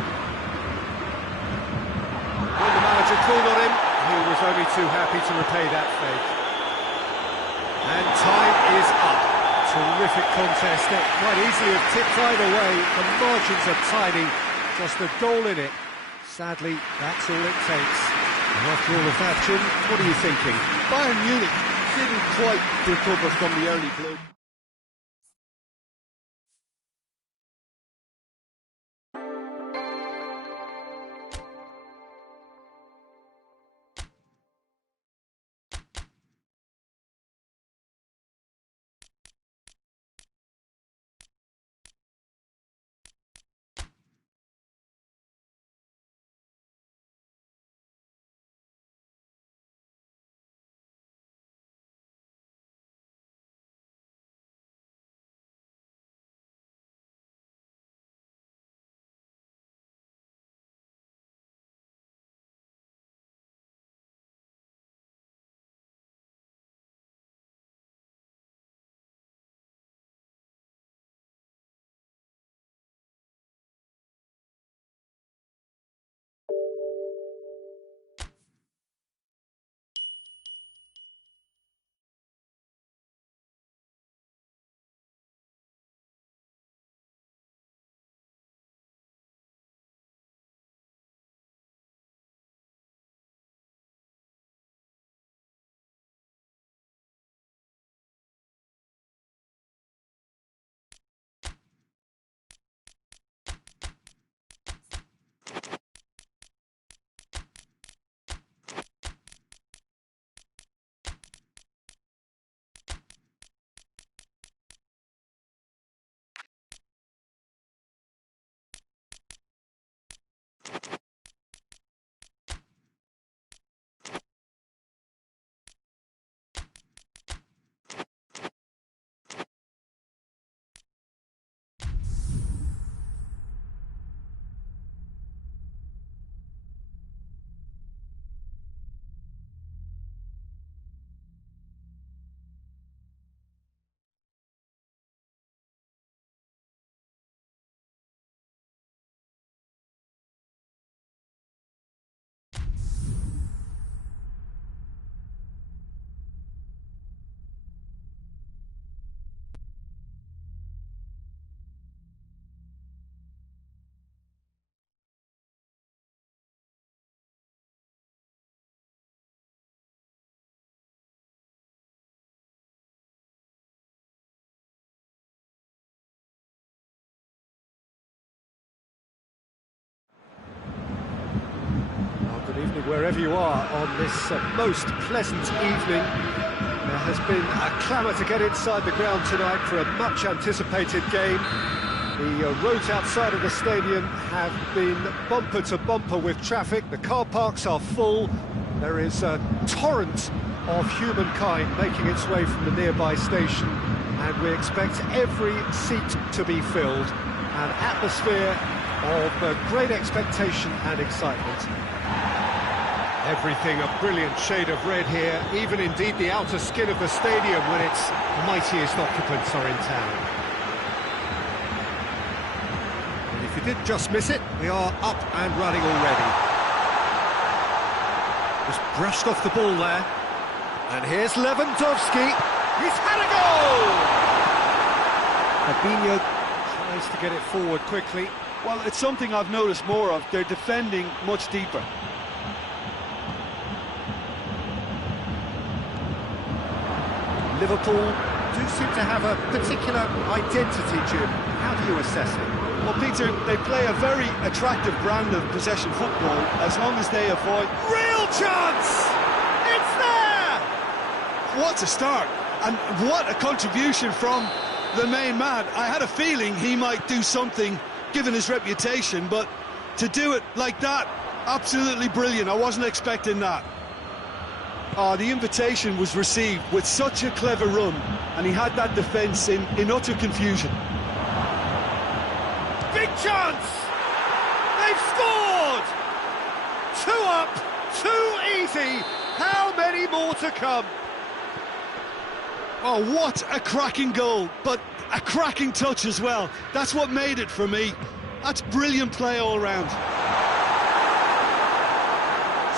When the manager called on him, he was only too happy to repay that fate. And time is up. Terrific contest. It might easily have tipped either way. The margins are tiny. Just a goal in it. Sadly, that's all it takes. And after all of that, Jim, what are you thinking? Bayern Munich didn't quite recover from the early blow. wherever you are on this most pleasant evening. There has been a clamour to get inside the ground tonight for a much-anticipated game. The roads outside of the stadium have been bumper to bumper with traffic. The car parks are full. There is a torrent of humankind making its way from the nearby station, and we expect every seat to be filled. An atmosphere of great expectation and excitement. Everything a brilliant shade of red here, even indeed the outer skin of the stadium when its mightiest occupants are in town. And if you did just miss it, we are up and running already. Just brushed off the ball there. And here's Lewandowski. He's had a goal! Fabinho tries to get it forward quickly. Well, it's something I've noticed more of. They're defending much deeper. Liverpool do seem to have a particular identity, Jim. How do you assess it? Well, Peter, they play a very attractive brand of possession football as long as they avoid... Real chance! It's there! What a start! And what a contribution from the main man. I had a feeling he might do something, given his reputation, but to do it like that, absolutely brilliant. I wasn't expecting that. The invitation was received with such a clever run, and he had that defence in utter confusion. Big chance! They've scored! 2 up, 2 easy. How many more to come? Oh, what a cracking goal, but a cracking touch as well. That's what made it for me. That's brilliant play all round.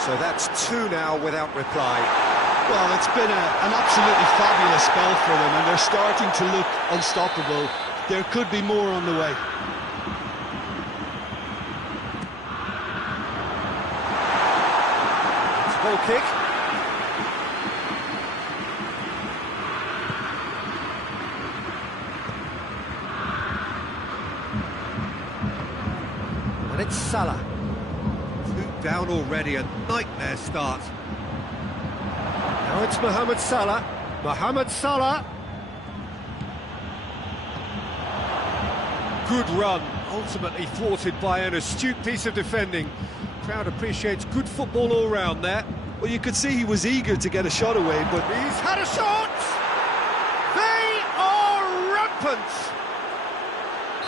So that's 2 now without reply. Well, it's been an absolutely fabulous spell for them, and they're starting to look unstoppable. There could be more on the way. It's a ball kick. And it's Salah. 2 down already, a nightmare start. Now it's Mohamed Salah. Mohamed Salah. Good run, ultimately thwarted by an astute piece of defending. Crowd appreciates good football all round there. Well, you could see he was eager to get a shot away, but... He's had a shot! They are rampant!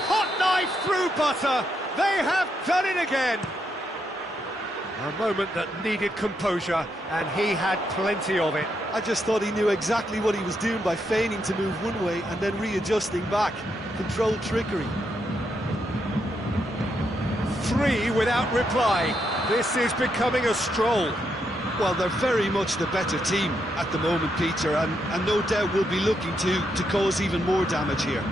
Hot knife through butter. They have done it again. A moment that needed composure, and he had plenty of it. I just thought he knew exactly what he was doing by feigning to move one way and then readjusting back. Controlled trickery. 3 without reply. This is becoming a stroll. Well, they're very much the better team at the moment, Peter, and no doubt will be looking to cause even more damage here.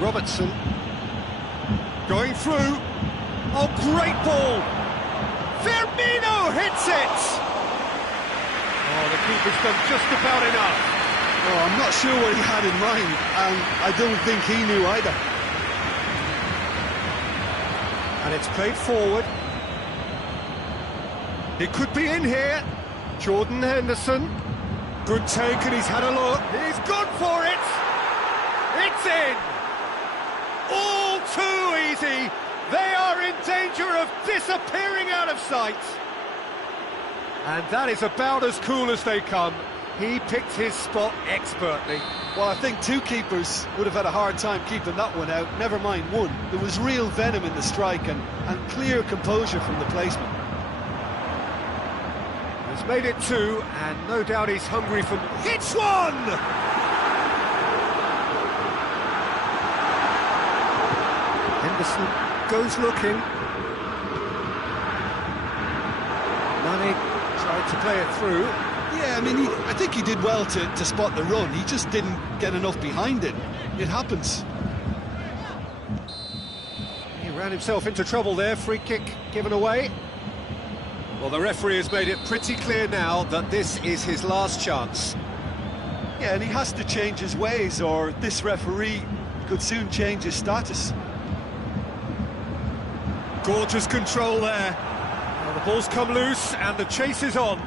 Robertson going through. Oh, great ball! Firmino hits it! Oh, the keeper's done just about enough. Oh, I'm not sure what he had in mind, and I don't think he knew either. And it's played forward. It could be in here. Jordan Henderson. Good take, and he's had a look. He's gone for it! It's in! All too easy. They are in danger of disappearing out of sight. And that is about as cool as they come. He picked his spot expertly. Well, I think two keepers would have had a hard time keeping that one out, never mind one. There was real venom in the strike and clear composure from the placement. He's made it two, and no doubt he's hungry for... Hits one! Henderson goes looking. Mane tried to play it through. Yeah, I mean, I think he did well to spot the run. He just didn't get enough behind it. It happens. He ran himself into trouble there. Free kick given away. Well, the referee has made it pretty clear now that this is his last chance. Yeah, and he has to change his ways, or this referee could soon change his status. Gorgeous control there. Well, the ball's come loose and the chase is on.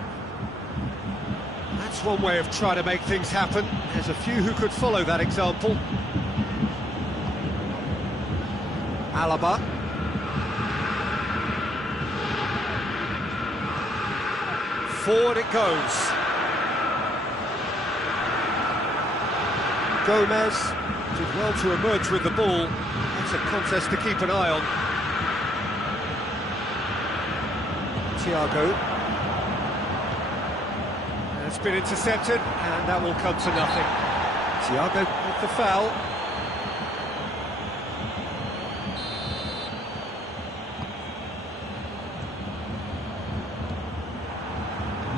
That's one way of trying to make things happen. There's a few who could follow that example. Alaba. Forward it goes. Gomez did well to emerge with the ball. That's a contest to keep an eye on. Thiago. It's been intercepted, and that will come to nothing. Thiago with the foul.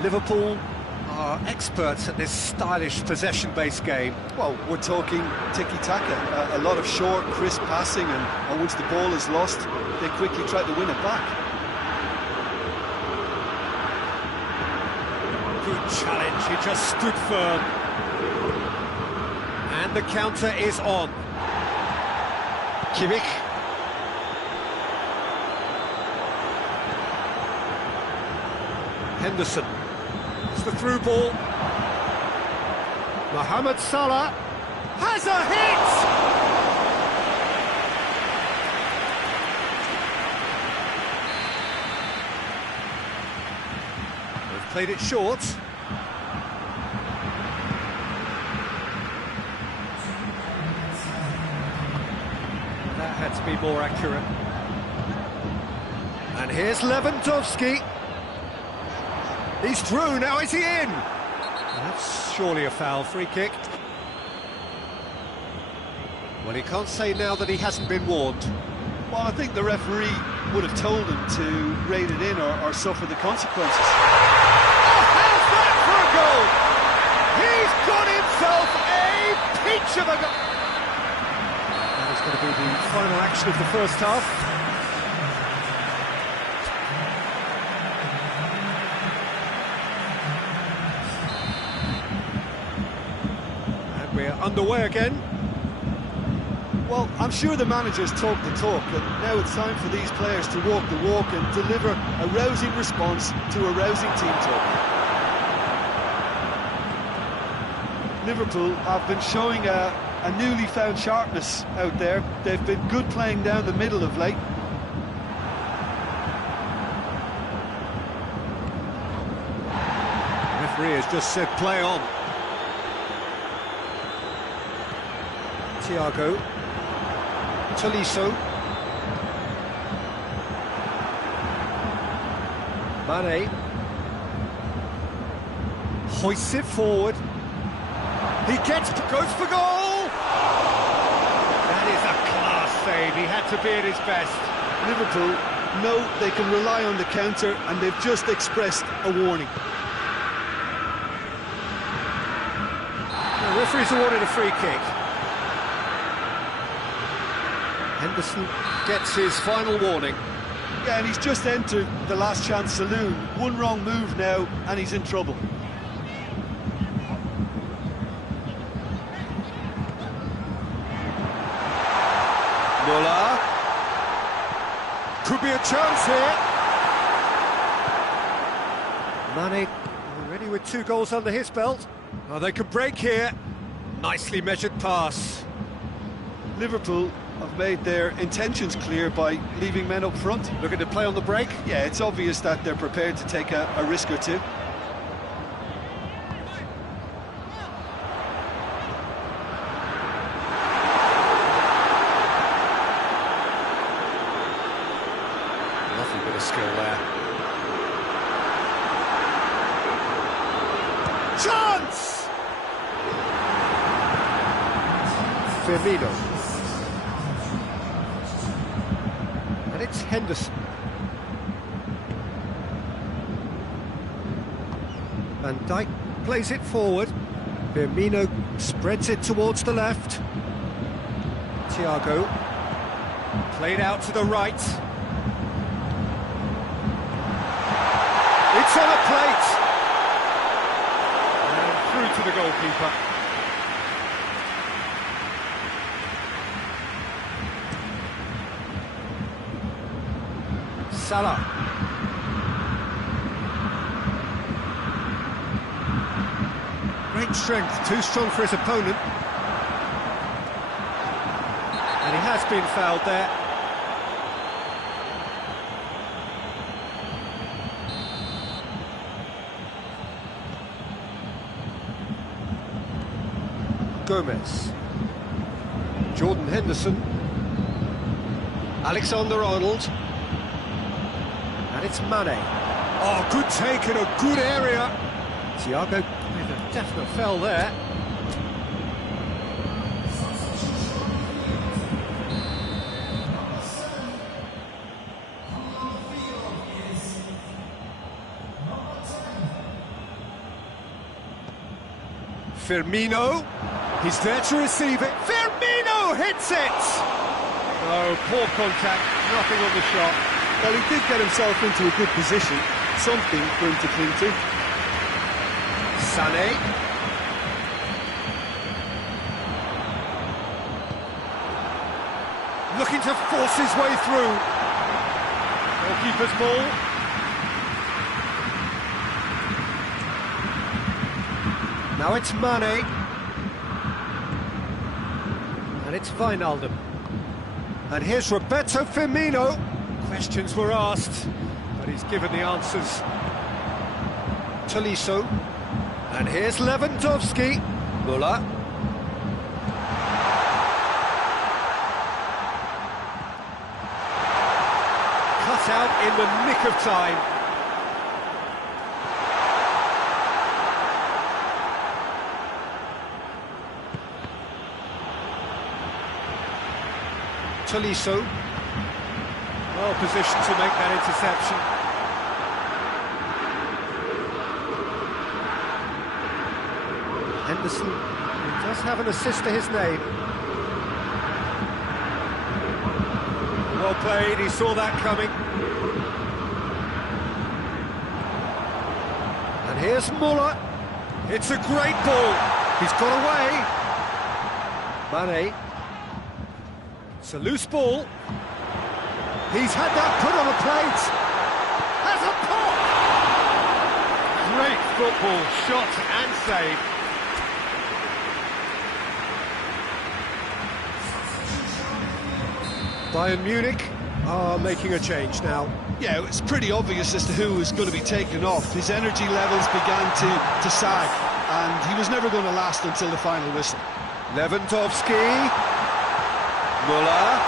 Liverpool are experts at this stylish possession-based game. Well, we're talking tiki-taka, a lot of short, crisp passing, and once the ball is lost, they quickly try to win it back. Good challenge, he just stood firm. And the counter is on. Kimmich. Henderson. It's the through ball. Mohamed Salah has a hit! They've played it short. That had to be more accurate. And here's Lewandowski. He's through, now is he in? That's surely a foul, free kick. Well, he can't say now that he hasn't been warned. Well, I think the referee would have told him to rate it in or suffer the consequences. Oh, how's that for a goal? He's got himself a peach of a goal. That is going to be the final action of the first half. We're underway again. Well, I'm sure the managers talk the talk, and now it's time for these players to walk the walk and deliver a rousing response to a rousing team talk. Liverpool have been showing a newly found sharpness out there. They've been good playing down the middle of late. The referee has just said play on. Thiago, Tolisso, Mane, hoists it forward, he goes for goal! That is a class save, he had to be at his best. Liverpool know they can rely on the counter, and they've just expressed a warning. The referee's awarded a free kick. Henderson gets his final warning. Yeah, and he's just entered the last chance saloon. One wrong move now, and he's in trouble. Muller. Could be a chance here. Mane already with 2 goals under his belt. Oh, they can break here. Nicely measured pass. Liverpool have made their intentions clear by leaving men up front. Looking to play on the break. Yeah, it's obvious that they're prepared to take a risk or two. Lovely bit of skill there. Chance! Firmino. And it's Henderson. Van Dijk plays it forward. Firmino spreads it towards the left. Thiago played out to the right. It's on a plate! And through to the goalkeeper. Salah. Great strength, too strong for his opponent. And he has been fouled there. Gomez. Jordan Henderson. Alexander-Arnold. And it's Mane. Oh, good take in a good area. Thiago with a definite foul there. Firmino. He's there to receive it. Firmino hits it! No, poor contact, nothing on the shot. Well, he did get himself into a good position, something for him to cling to. Sané. Looking to force his way through. Goalkeeper's ball. Now it's Mane. And it's Wijnaldum. And here's Roberto Firmino. Questions were asked, but he's given the answers. Tolisso. And here's Lewandowski. Müller. Cut out in the nick of time. Tolisso, well positioned to make that interception. Henderson, he does have an assist to his name. Well played, he saw that coming. And here's Müller. It's a great ball. He's got away. Mane. It's a loose ball. He's had that put on a plate. Has a pop! Great football, shot and save. Bayern Munich are making a change now. Yeah, it's pretty obvious as to who was going to be taken off. His energy levels began to sag, and he was never going to last until the final whistle. Lewandowski. Müller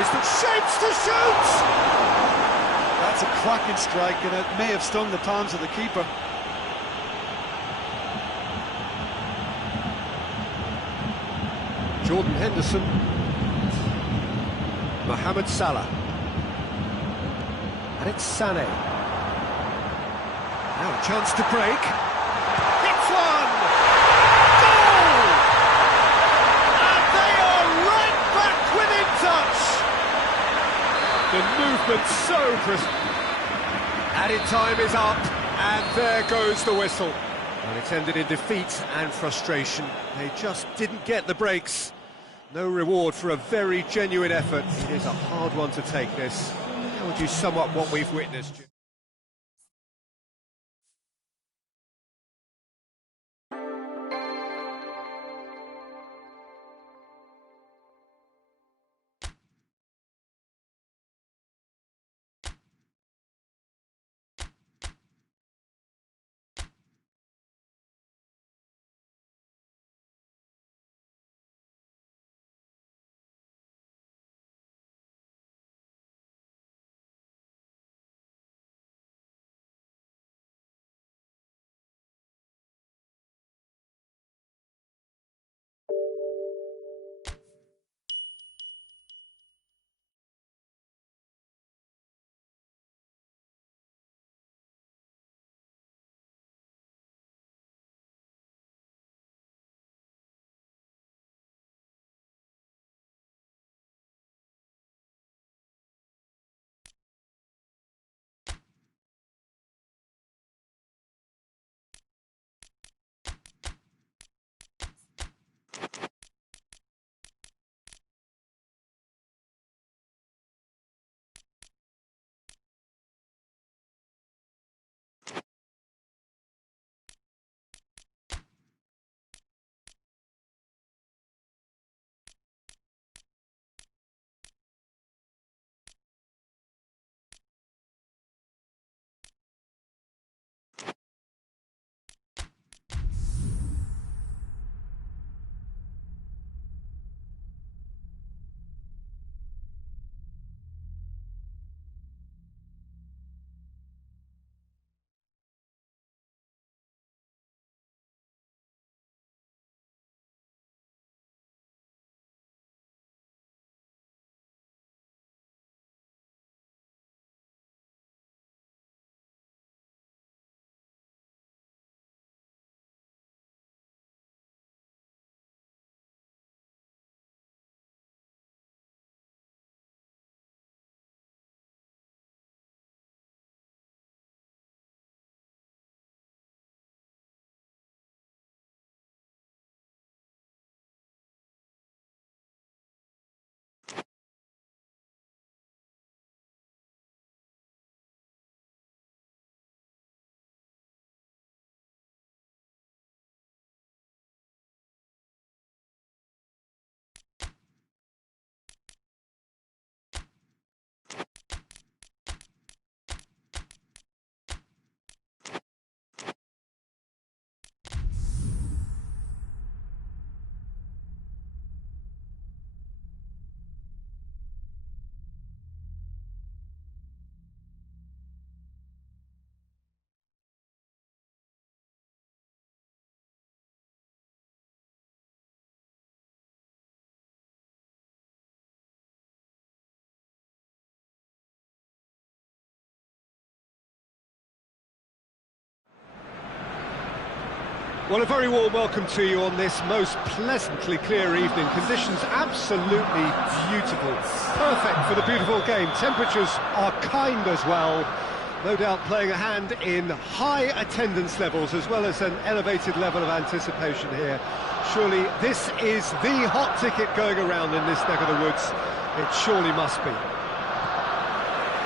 is the shapes to shoot! That's a cracking strike, and it may have stung the palms of the keeper. Jordan Henderson. Mohamed Salah. And it's Sané. Now a chance to break. It's one! Goal! And they are right back within touch! The movement so precise. Added time is up, and there goes the whistle. And it's ended in defeat and frustration. They just didn't get the breaks. No reward for a very genuine effort. It is a hard one to take, this. How would you sum up what we've witnessed? Well, a very warm welcome to you on this most pleasantly clear evening. Conditions absolutely beautiful. Perfect for the beautiful game. Temperatures are kind as well. No doubt playing a hand in high attendance levels as well as an elevated level of anticipation here. Surely this is the hot ticket going around in this neck of the woods. It surely must be.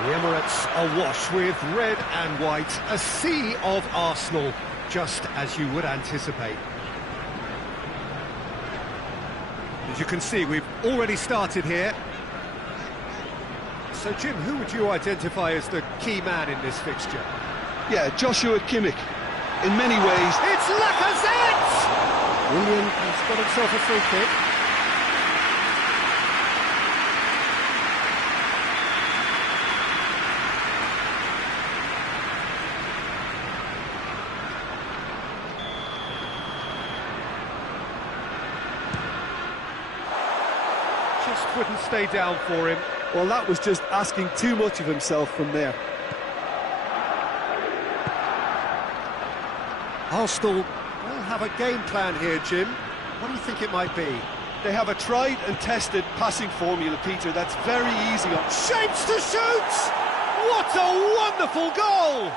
The Emirates awash with red and white, a sea of Arsenal, just as you would anticipate. As you can see, we've already started here. So, Jim, who would you identify as the key man in this fixture? Yeah, Joshua Kimmich. In many ways, It's Lacazette! Willian has got himself a free kick. Just wouldn't stay down for him. well, that was just asking too much of himself from there. Arsenal will have a game plan here, Jim. What do you think it might be? They have a tried and tested passing formula, Peter, that's very easy on. Shapes to shoot! What a wonderful goal!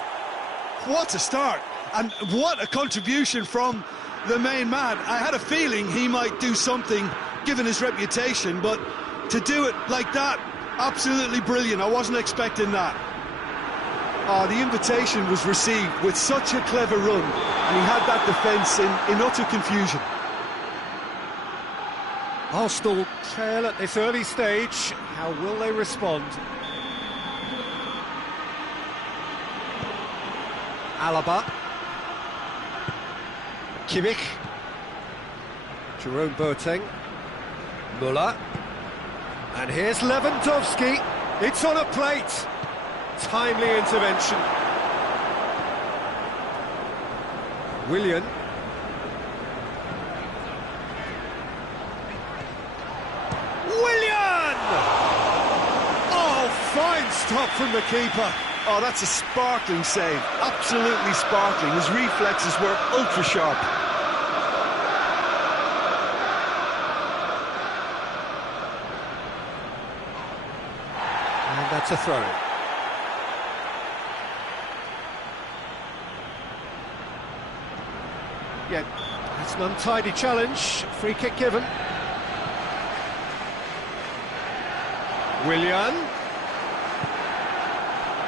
What a start, and what a contribution from the main man. I had a feeling he might do something, given his reputation, but to do it like that, absolutely brilliant. I wasn't expecting that. The invitation was received with such a clever run, and he had that defence in utter confusion. Arsenal trail at this early stage. How will they respond? Alaba. Kimmich. Jerome Boateng. Müller. And here's Lewandowski. It's on a plate. Timely intervention. Willian. Willian! Oh, fine stop from the keeper. Oh, that's a sparkling save, absolutely sparkling. His reflexes were ultra sharp. And that's a throw. Yeah, it's an untidy challenge. Free kick given. Willian.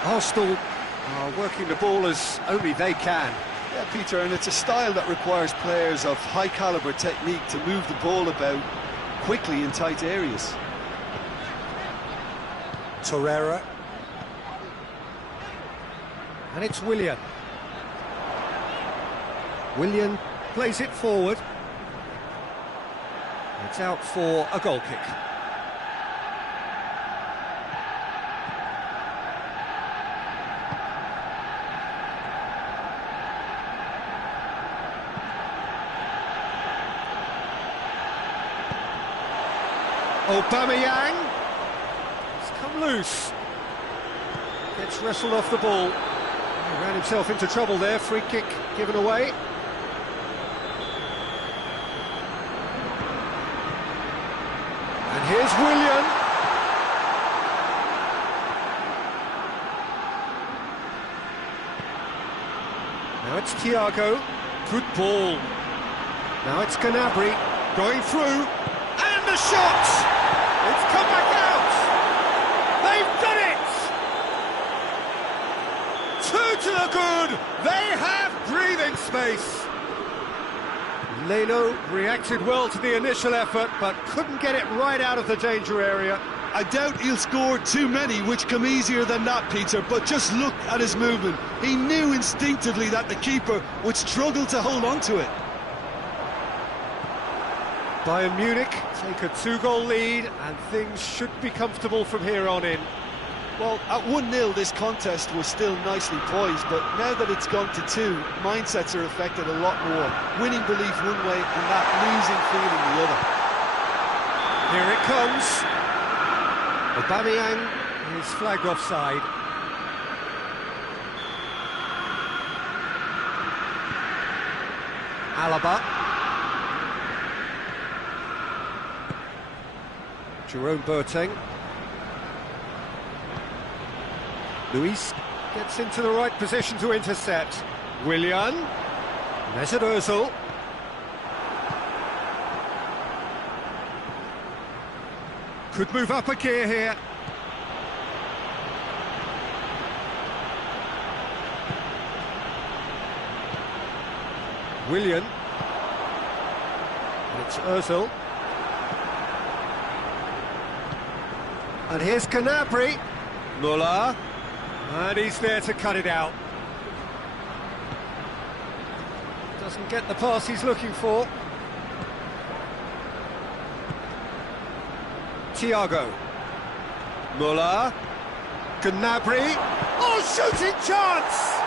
Arsenal are working the ball as only they can. Yeah, Peter, and it's a style that requires players of high calibre technique to move the ball about quickly in tight areas. Torreira. And it's Willian. Willian plays it forward. It's out for a goal kick. Aubameyang. He's come loose. Gets wrestled off the ball. He ran himself into trouble there. Free kick given away. And here's Willian. Now it's Thiago. Good ball. Now it's Gnabry going through. And the shot! It's come back out! They've done it! Two to the good! They have breathing space! Leno reacted well to the initial effort, but couldn't get it right out of the danger area. I doubt he'll score too many, which come easier than that, Peter, but just look at his movement. He knew instinctively that the keeper would struggle to hold on to it. Bayern Munich take a 2-goal lead, and things should be comfortable from here on in. Well, at 1-0 this contest was still nicely poised, but now that it's gone to 2, mindsets are affected a lot more. Winning belief one way and that losing feeling the other. Here it comes. Aubameyang is flagged offside. Alaba. Jerome Boateng. Luis gets into the right position to intercept. Willian. Mesut Ozil. Could move up a gear here. Willian. It's Ozil. And here's Gnabry. Muller. And he's there to cut it out. Doesn't get the pass he's looking for. Thiago. Muller. Gnabry. Oh, shooting chance!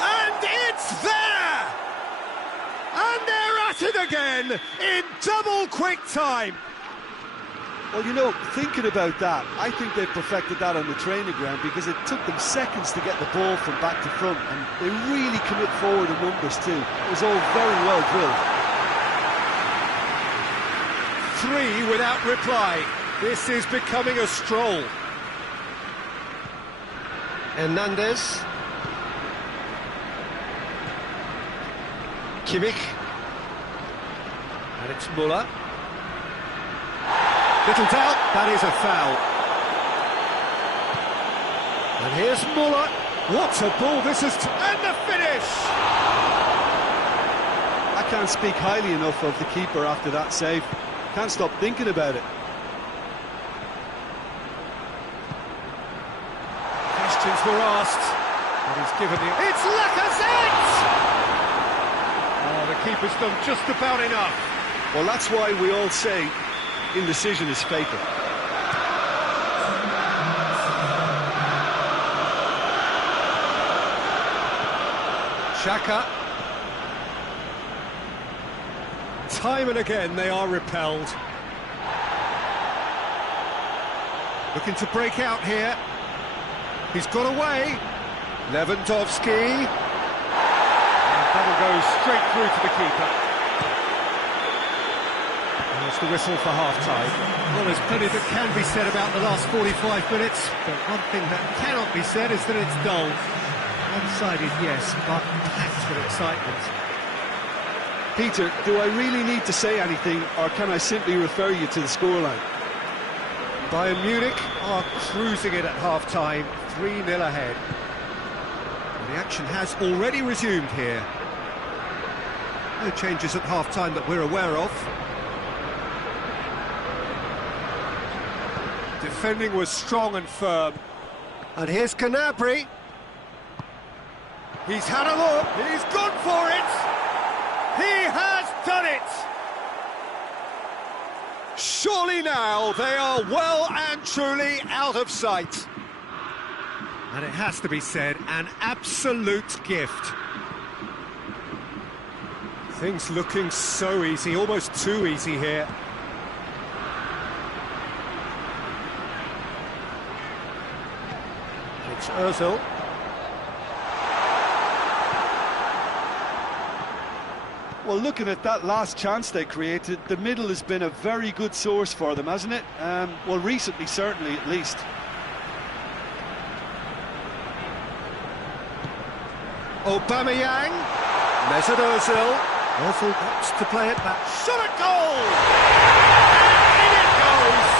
And it's there! And they're at it again in double quick time. Well, you know, thinking about that, I think they've perfected that on the training ground because it took them seconds to get the ball from back to front, and they really commit forward in numbers too. It was all very well drilled. 3 without reply. This is becoming a stroll. Hernandez. Kimmich. And it's Muller. Little doubt, that is a foul. And here's Muller. What a ball this is, and the finish! I can't speak highly enough of the keeper after that save. Can't stop thinking about it. Questions were asked, but he's given the... It's Lacazette! Oh, the keeper's done just about enough. Well, that's why we all say indecision is fatal. Xhaka. Time and again they are repelled. Looking to break out here. He's got away. Lewandowski. And that'll go straight through to the keeper. There's the whistle for half-time. Well, there's plenty that can be said about the last 45 minutes, but one thing that cannot be said is that it's dull. One-sided, yes, but packed with excitement. Peter, do I really need to say anything, or can I simply refer you to the scoreline? Bayern Munich are cruising it at half-time, 3-0 ahead. And the action has already resumed here. No changes at half-time that we're aware of. Defending was strong and firm. And here's Gnabry. He's had a look. He's gone for it. He has done it. Surely now they are well and truly out of sight. And it has to be said, an absolute gift. Things looking so easy, almost too easy here. It's Ozil. Well, looking at that last chance they created, the middle has been a very good source for them, hasn't it? Well, recently, certainly, at least. Aubameyang. Mesut Ozil. Ozil wants to play it back. Shot at goal! And in it goes!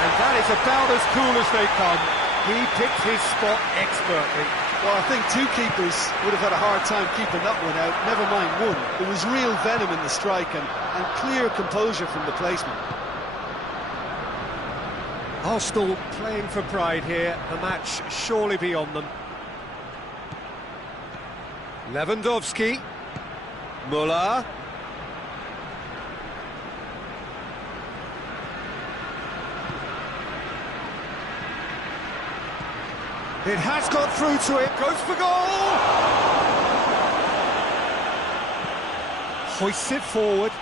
And that is about as cool as they come. He picked his spot expertly. Well, I think two keepers would have had a hard time keeping that one out, never mind one. There was real venom in the strike and clear composure from the placement. Arsenal playing for pride here, the match surely beyond them. Lewandowski. Muller. It has got through to it, goes for goal! Hoists it forward.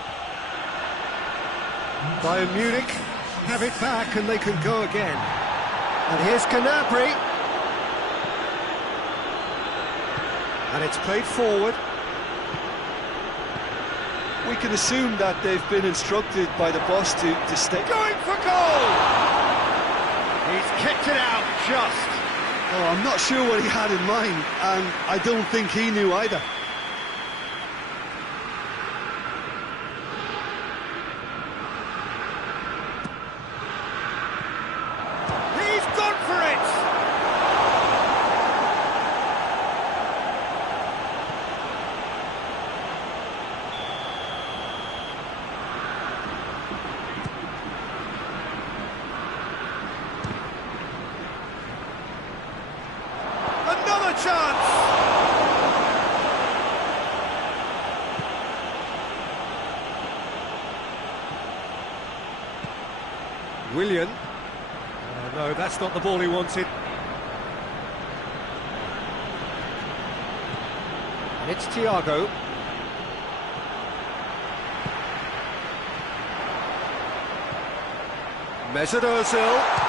Bayern Munich have it back and they can go again. And here's Gnabry. And it's played forward. We can assume that they've been instructed by the boss to stay. Going for goal! He's kicked it out just. Oh, I'm not sure what he had in mind, and I don't think he knew either. He's gone for it! Another chance! Willian. No, that's not the ball he wanted. And it's Thiago. Mesut Ozil.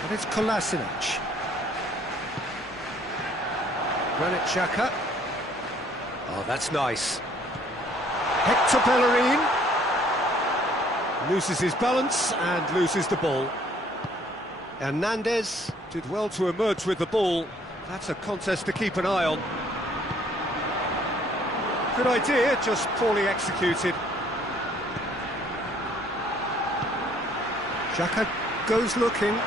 And it's Kolasinac. Granit Xhaka. Oh, that's nice. Hector Bellerin. Loses his balance and loses the ball. Hernandez did well to emerge with the ball. That's a contest to keep an eye on. Good idea, just poorly executed. Xhaka goes looking.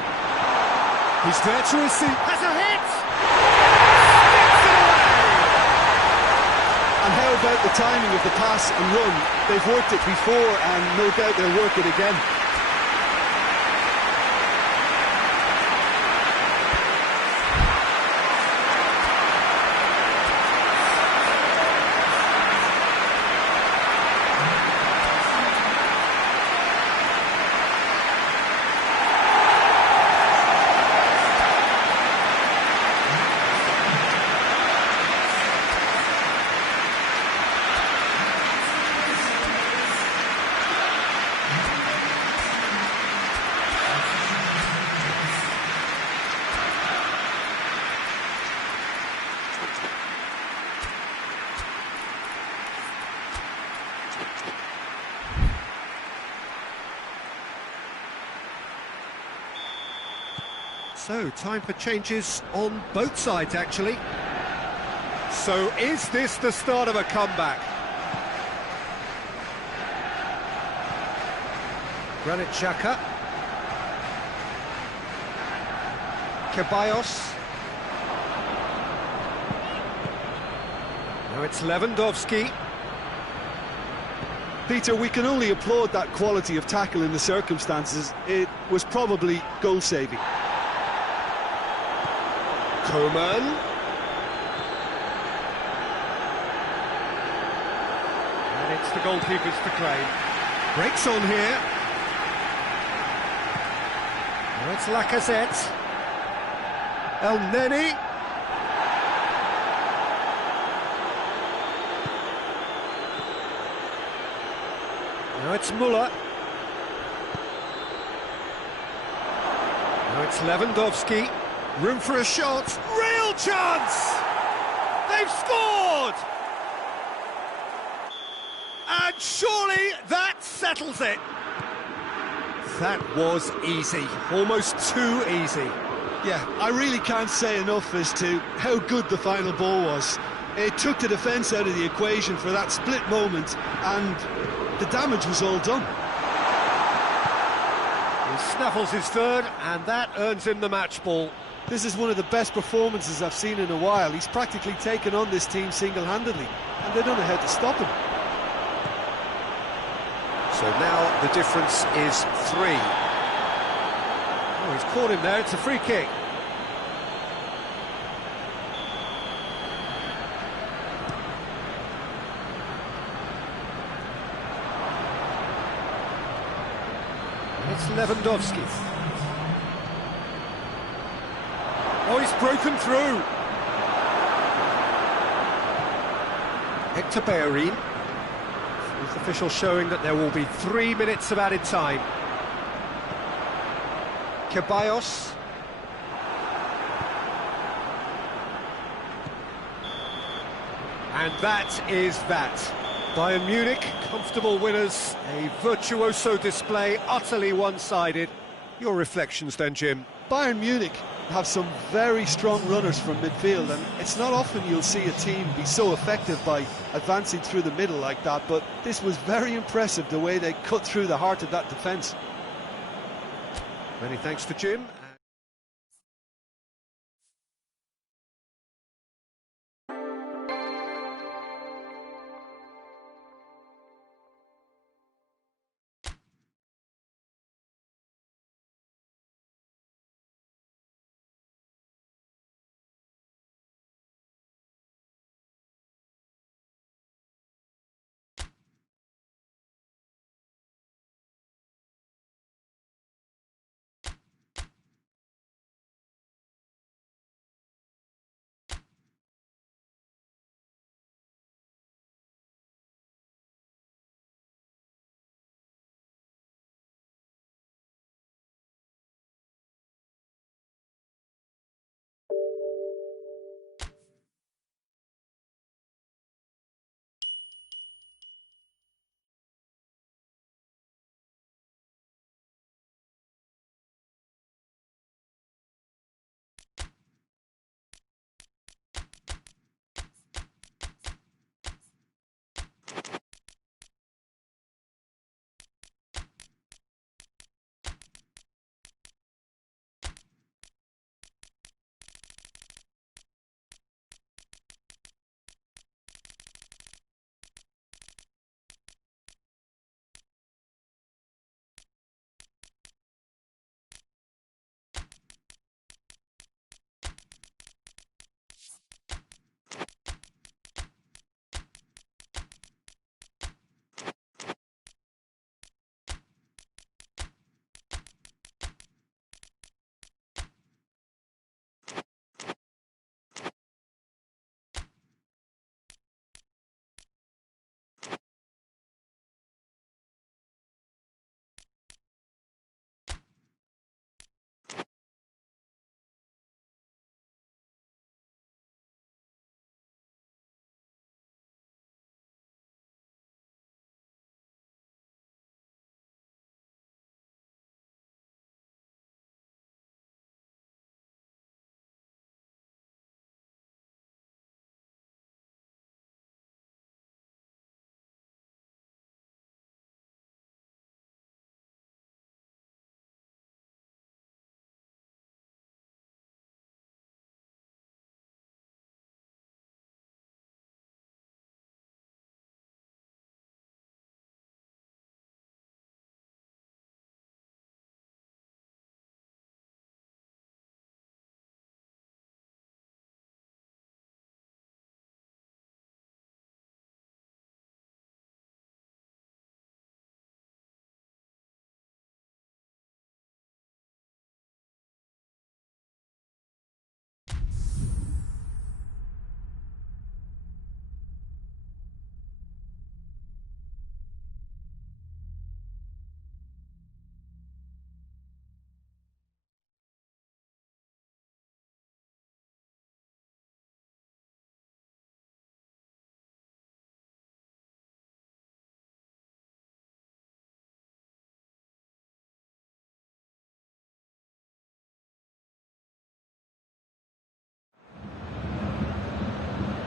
He's there to receive. Has a hit! And how about the timing of the pass and run? They've worked it before, and no doubt they'll work it again. So, time for changes on both sides, actually. So, is this the start of a comeback? Granit Xhaka. Ceballos. Now it's Lewandowski. Peter, we can only applaud that quality of tackle in the circumstances. It was probably goal-saving. Coman. And it's the goalkeepers to claim. Breaks on here. Now it's Lacazette. El Neni. Now it's Muller. Now it's Lewandowski. Room for a shot. Real chance! They've scored! And surely that settles it. That was easy. Almost too easy. Yeah, I really can't say enough as to how good the final ball was. It took the defence out of the equation for that split moment, and the damage was all done. He snaffles his third, and that earns him the match ball. This is one of the best performances I've seen in a while. He's practically taken on this team single-handedly, and they don't know how to stop him. So now the difference is 3. Oh, he's caught him there, it's a free kick. It's Lewandowski. Oh, he's broken through. Hector Bellerin. Fourth official showing that there will be 3 minutes of added time. Ceballos. And that is that. Bayern Munich, comfortable winners, a virtuoso display, utterly one-sided. Your reflections then, Jim? Bayern Munich have some very strong runners from midfield, and it's not often you'll see a team be so effective by advancing through the middle like that, but this was very impressive, the way they cut through the heart of that defence. Many thanks to Jim.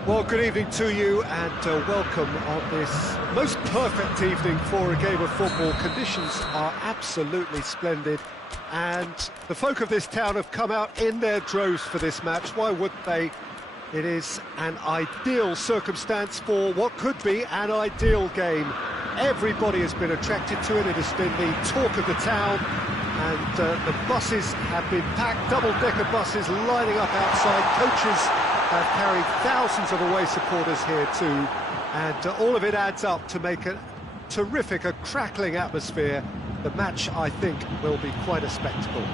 Well, good evening to you and welcome on this most perfect evening for a game of football. Conditions are absolutely splendid and the folk of this town have come out in their droves for this match. Why wouldn't they? It is an ideal circumstance for what could be an ideal game. Everybody has been attracted to it. It has been the talk of the town and the buses have been packed, double-decker buses lining up outside. Coaches have carried thousands of away supporters here too, and all of it adds up to make a terrific, a crackling atmosphere. The match, I think, will be quite a spectacle.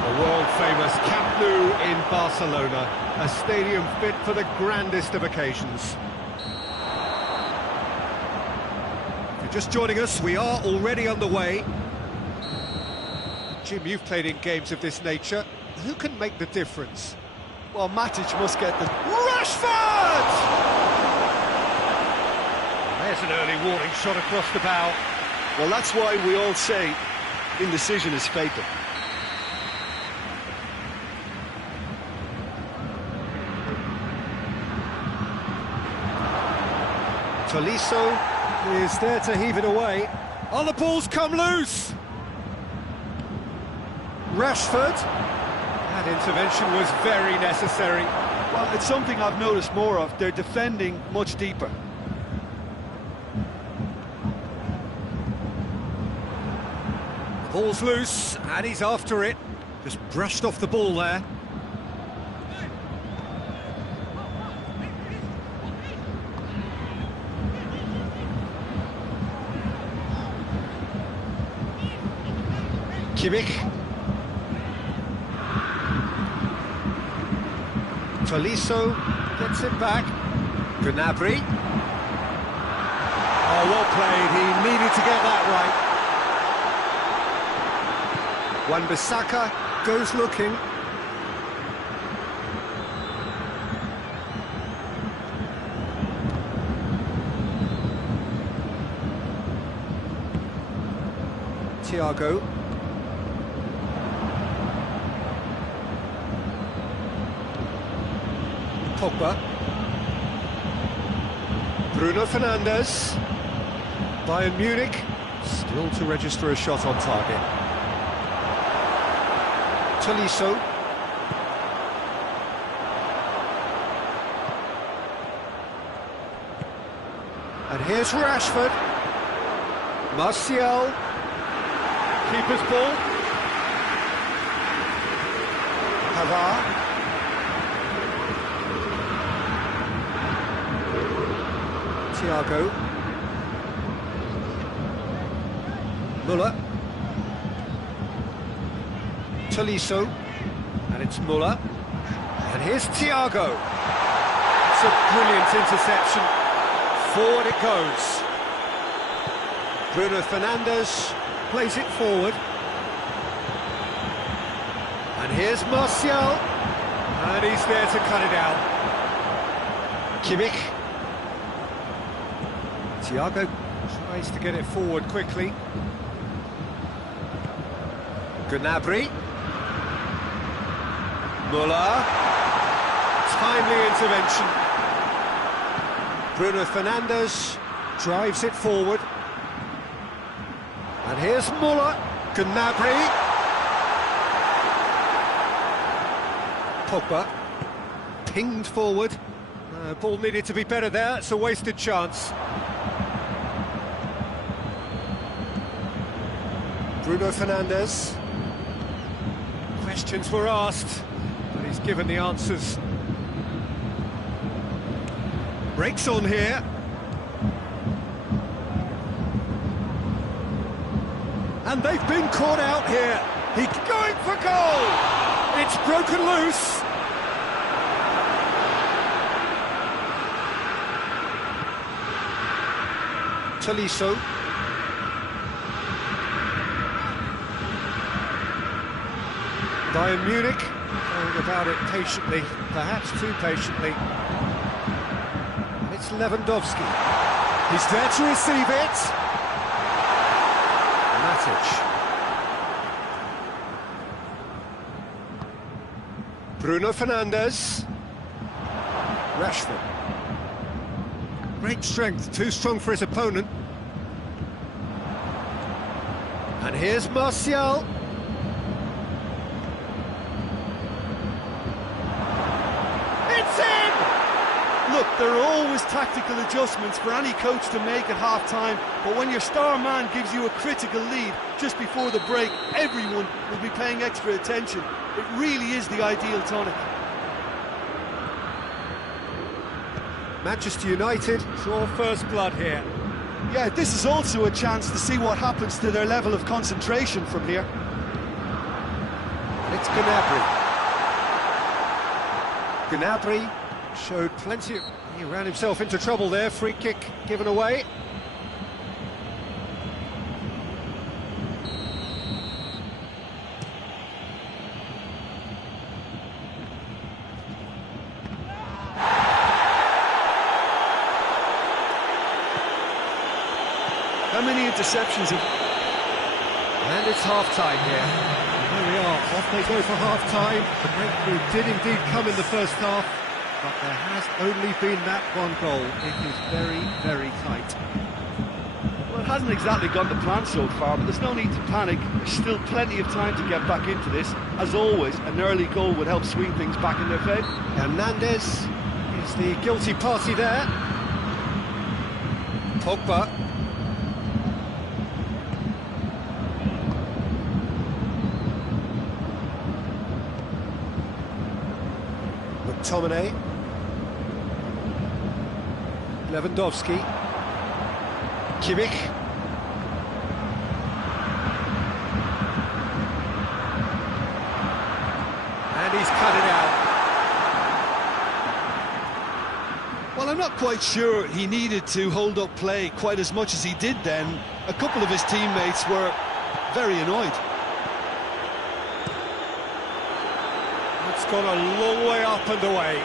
The world-famous Camp Nou in Barcelona, a stadium fit for the grandest of occasions. If you're just joining us, we are already underway. Jim, you've played in games of this nature. Who can make the difference? Well, Matic must get the... Rashford! There's an early warning shot across the bow. Well, that's why we all say indecision is fatal. Tolisso is there to heave it away. Oh, the ball's come loose! Rashford. That intervention was very necessary. Well, it's something I've noticed more of. They're defending much deeper. Ball's loose, and he's after it. Just brushed off the ball there. Kimmich. Tolisso gets it back. Gnabry. Oh, well played. He needed to get that right. Wan-Bissaka goes looking. Thiago. Pogba. Bruno Fernandes. Bayern Munich still to register a shot on target. Tolisso. And here's Rashford. Martial. Keeper's ball. Pavard. Thiago. Müller. Tolisso. And it's Müller. And here's Thiago. It's a brilliant interception. Forward it goes. Bruno Fernandes plays it forward. And here's Martial. And he's there to cut it out. Kimmich. Thiago tries to get it forward quickly. Gnabry. Müller. Timely intervention. Bruno Fernandes drives it forward. And here's Müller. Gnabry. Pogba. Pinged forward. Ball needed to be better there. It's a wasted chance. Bruno Fernandes. Questions were asked, but he's given the answers. Breaks on here. And they've been caught out here. He's going for goal. It's broken loose. Tolisso. Bayern Munich going about it patiently, perhaps too patiently. It's Lewandowski. He's there to receive it. Matic. Bruno Fernandes. Rashford. Great strength, too strong for his opponent. And here's Martial. Look, there are always tactical adjustments for any coach to make at half-time, but when your star man gives you a critical lead just before the break, everyone will be paying extra attention. It really is the ideal tonic. Manchester United draw first blood here. Yeah, this is also a chance to see what happens to their level of concentration from here. It's Gnabry. Gnabry showed plenty of... He ran himself into trouble there. Free kick given away. How many interceptions have... And it's half-time here. There we are, off they go for half-time. The breakthrough did indeed come in the first half, but there has only been that one goal. It is very, very tight. Well, it hasn't exactly gone to plan so far, but there's no need to panic. There's still plenty of time to get back into this. As always, an early goal would help swing things back in their favour. Hernandez is the guilty party there. Pogba. McTominay. Lewandowski. Kimmich. And he's cut it out. Well, I'm not quite sure he needed to hold up play quite as much as he did then. A couple of his teammates were very annoyed. It's gone a long way up and away.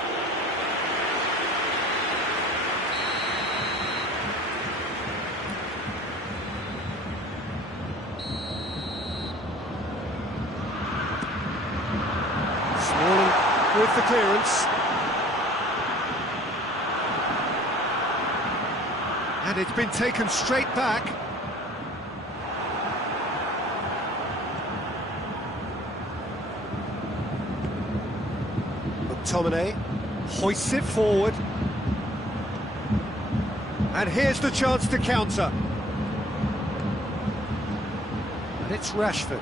Smalling with the clearance. And it's been taken straight back. McTominay hoists it forward. And here's the chance to counter. And it's Rashford.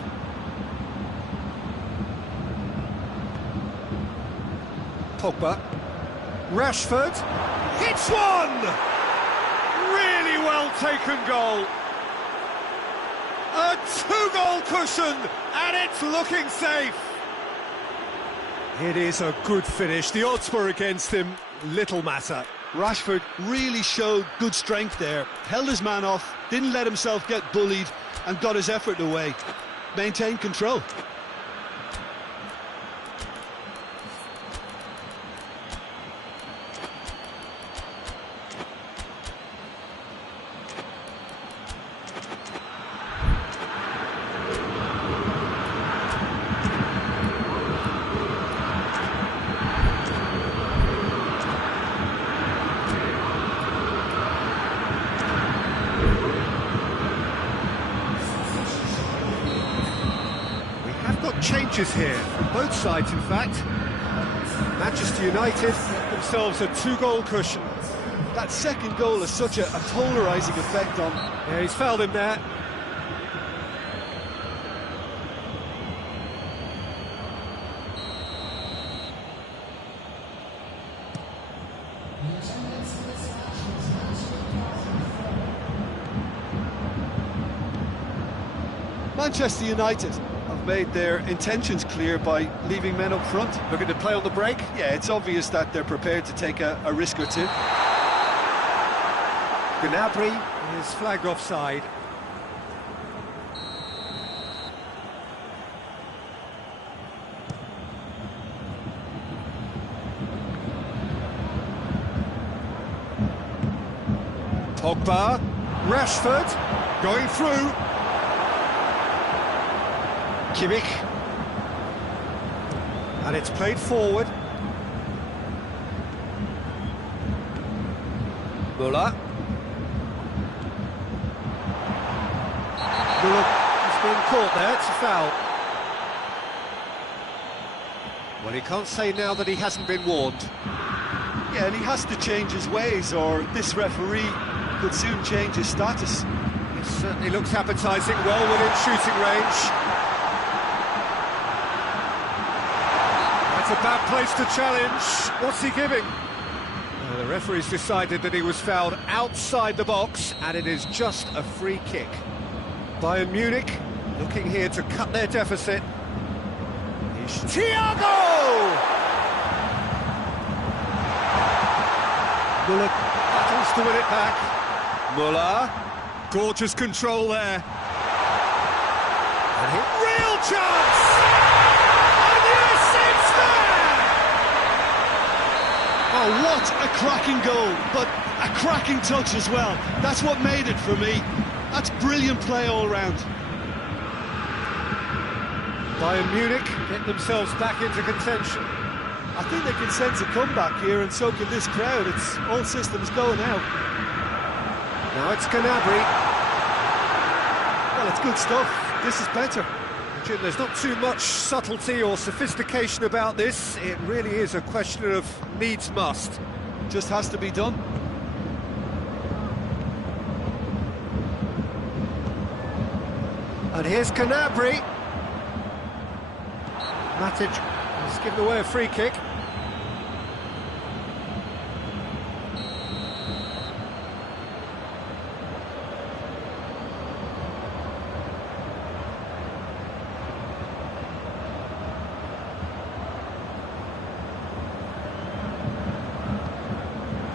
Pogba. Rashford hits one! Really well taken goal. A two-goal cushion, and it's looking safe. It is a good finish. The odds were against him, little matter. Rashford really showed good strength there, held his man off, didn't let himself get bullied, and got his effort away. Maintained control. Changes here, from both sides in fact. Manchester United themselves a two-goal cushion. That second goal has such a polarising effect on... Yeah, he's fouled him there. Manchester United have made their intentions clear by leaving men up front. Looking to play on the break? Yeah, it's obvious that they're prepared to take a risk or two. Gnabry is flagged offside. Pogba, Rashford, going through. Kimmich. And it's played forward. Müller. Müller has been caught there, it's a foul. Well, he can't say now that he hasn't been warned. Yeah, and he has to change his ways, or this referee could soon change his status. It certainly looks appetising, well within shooting range. That's a bad place to challenge. What's he giving? The referee's decided that he was fouled outside the box, and it is just a free kick. Bayern Munich looking here to cut their deficit. Thiago! Muller battles to win it back. Muller, gorgeous control there. And Real chance! And yes, it's there! Oh, what a cracking goal, but a cracking touch as well. That's what made it for me. That's brilliant play all round. Bayern Munich get themselves back into contention. I think they can sense a comeback here, and so can this crowd. It's all systems go now. Now it's Gnabry. Well, it's good stuff. This is better. Jim, there's not too much subtlety or sophistication about this. It really is a question of needs must. Just has to be done. And here's Gnabry. Matic has given away a free kick.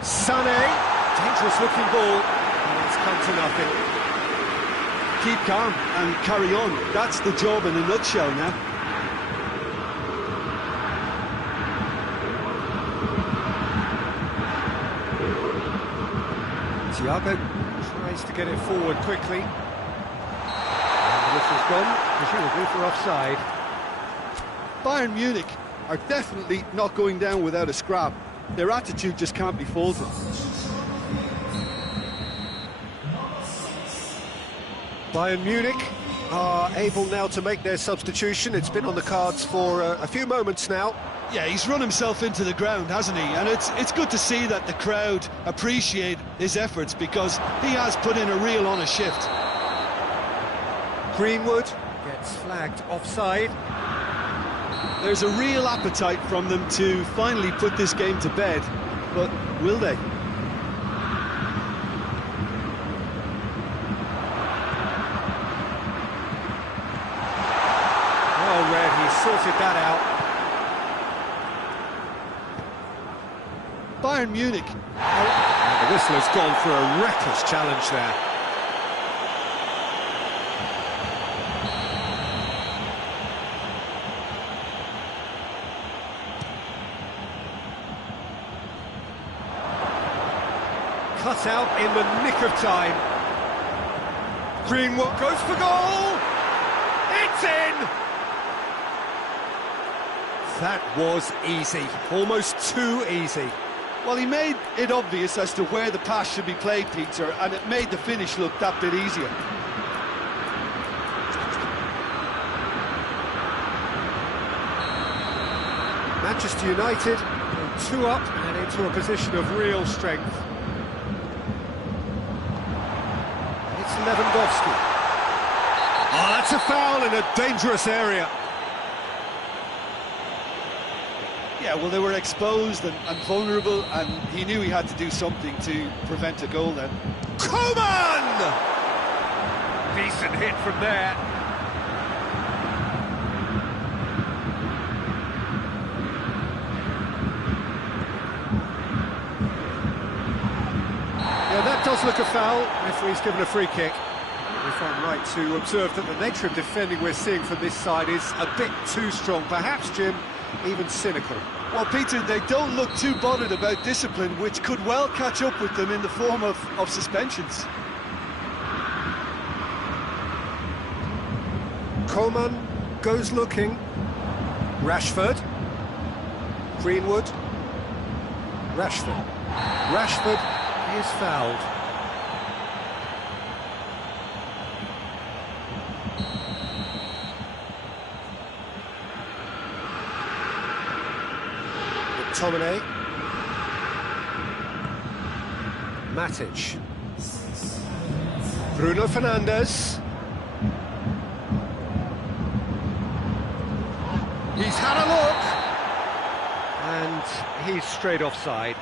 Sané, dangerous looking ball, and it's come to nothing. Keep calm and carry on. That's the job in a nutshell now. Thiago tries to get it forward quickly. And the whistle's gone, presumably for offside. Bayern Munich are definitely not going down without a scrap. Their attitude just can't be faulted. Bayern Munich are able now to make their substitution. It's been on the cards for a few moments now. Yeah, he's run himself into the ground, hasn't he? And it's good to see that the crowd appreciate his efforts, because he has put in a real honest shift. Greenwood gets flagged offside. There's a real appetite from them to finally put this game to bed, but will they? Well read, he sorted that out. Bayern Munich. And the whistle has gone for a reckless challenge there. Cut out in the nick of time. Greenwood goes for goal! It's in! That was easy, almost too easy. Well, he made it obvious as to where the pass should be played, Peter, and it made the finish look that bit easier. Manchester United go 2 up and into a position of real strength. It's Lewandowski. Oh, that's a foul in a dangerous area. Yeah, well, they were exposed and vulnerable, and he knew he had to do something to prevent a goal then. Coman! Decent hit from there. Yeah, that does look a foul. Referee's given a free kick. If I'm right to observe that the nature of defending we're seeing from this side is a bit too strong. Perhaps, Jim, even cynical. Well, Peter, they don't look too bothered about discipline, which could well catch up with them in the form of suspensions. Coman goes looking. Rashford. Greenwood. Rashford. Rashford is fouled. McTominay. Matic. Bruno Fernandes. He's had a look. And he's straight offside.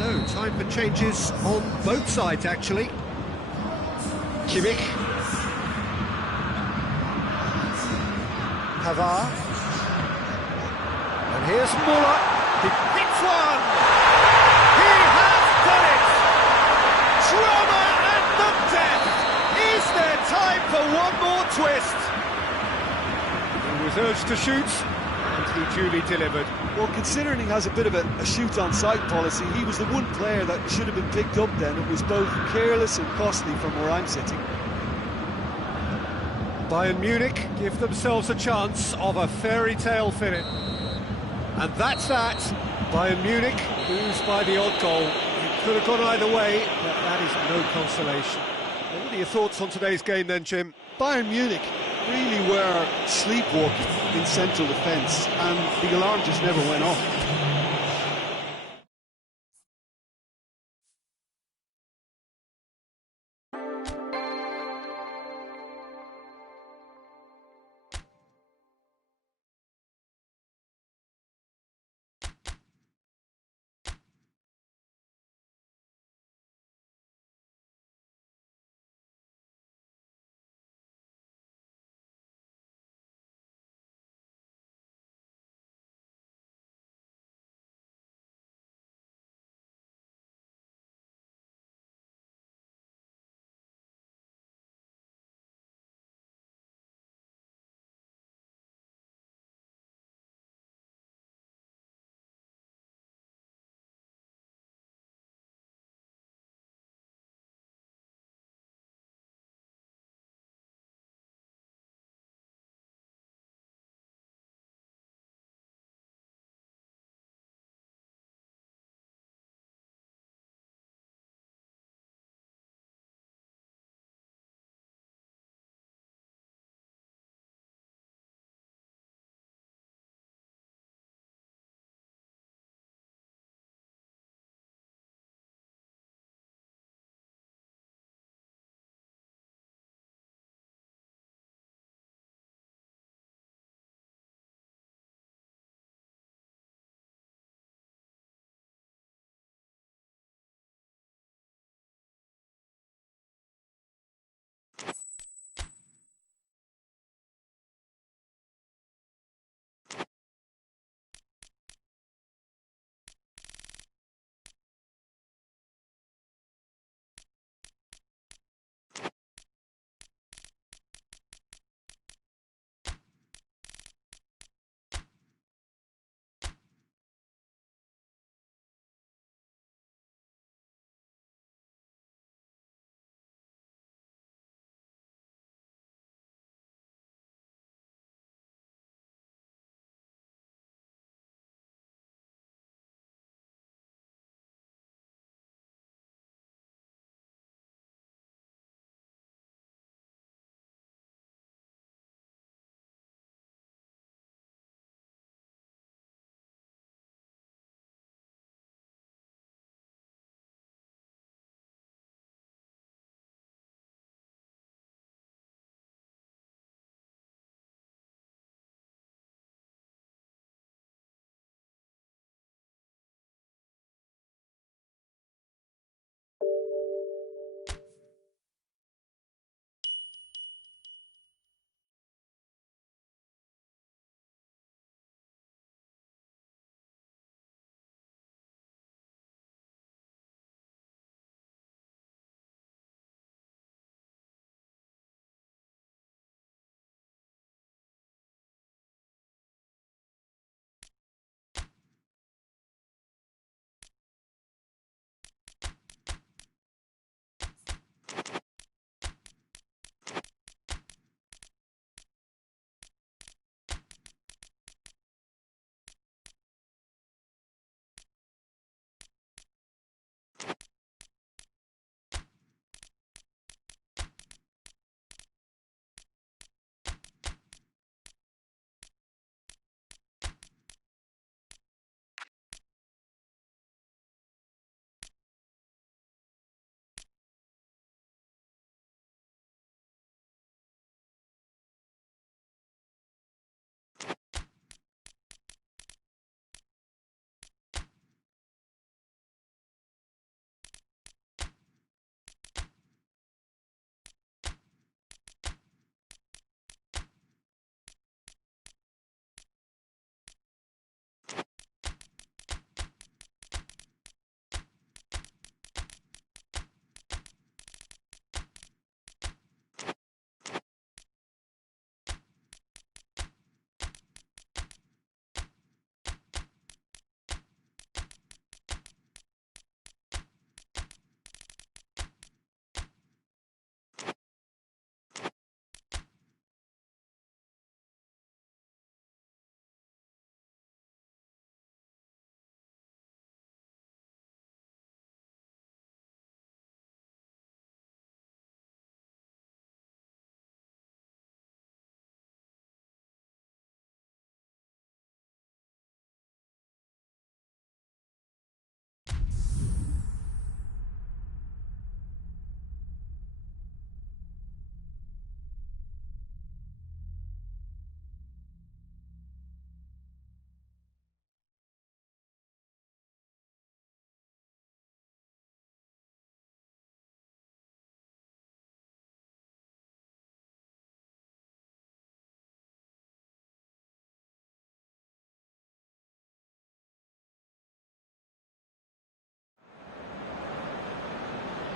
So, time for changes on both sides, actually. Kimmich. Pavard. And here's Muller. Hits one! He has done it! Drama and the death! Is there time for one more twist? He was urged to shoot, and he duly delivered. Well, considering he has a bit of a shoot-on-sight policy, he was the one player that should have been picked up then. It was both careless and costly from where I'm sitting. Bayern Munich give themselves a chance of a fairy tale finish. And that's that. Bayern Munich lose by the odd goal. It could have gone either way, but that is no consolation. Well, what are your thoughts on today's game then, Jim? Bayern Munich really were sleepwalking in central defence, and the alarm just never went off.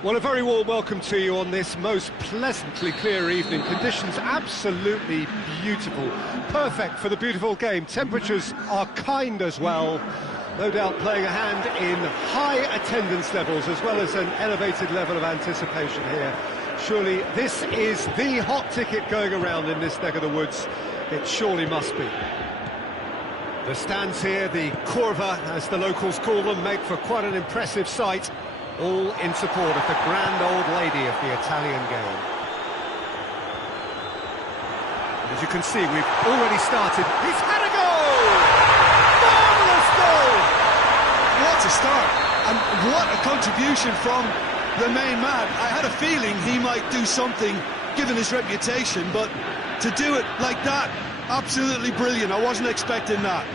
Well, a very warm welcome to you on this most pleasantly clear evening. Conditions absolutely beautiful. Perfect for the beautiful game. Temperatures are kind as well. No doubt playing a hand in high attendance levels as well as an elevated level of anticipation here. Surely this is the hot ticket going around in this neck of the woods. It surely must be. The stands here, the curva, as the locals call them, make for quite an impressive sight. All in support of the grand old lady of the Italian game. And as you can see, we've already started. He's had a goal! Marvellous goal! What a start, and what a contribution from the main man. I had a feeling he might do something, given his reputation, but to do it like that, absolutely brilliant. I wasn't expecting that.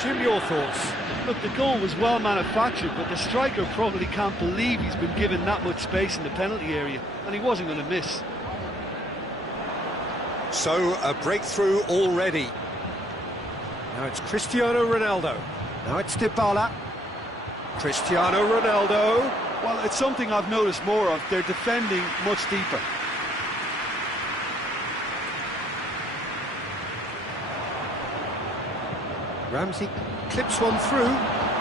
Jim, your thoughts? Look, the goal was well manufactured, but the striker probably can't believe he's been given that much space in the penalty area, and he wasn't going to miss. So, a breakthrough already. Now it's Cristiano Ronaldo. Now it's Dybala. Cristiano Ronaldo. Well, it's something I've noticed more of. They're defending much deeper. Ramsey clips one through.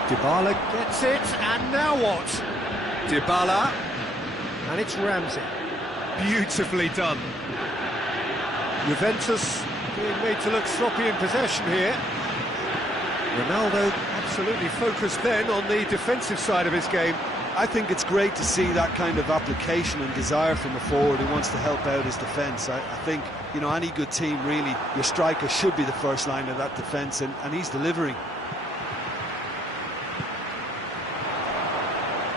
Dybala gets it, and now what? Dybala, and it's Ramsey. Beautifully done. Juventus being made to look sloppy in possession here. Ronaldo absolutely focused then on the defensive side of his game. I think it's great to see that kind of application and desire from a forward who wants to help out his defence. I think, you know, any good team, really, your striker should be the first line of that defence, and he's delivering.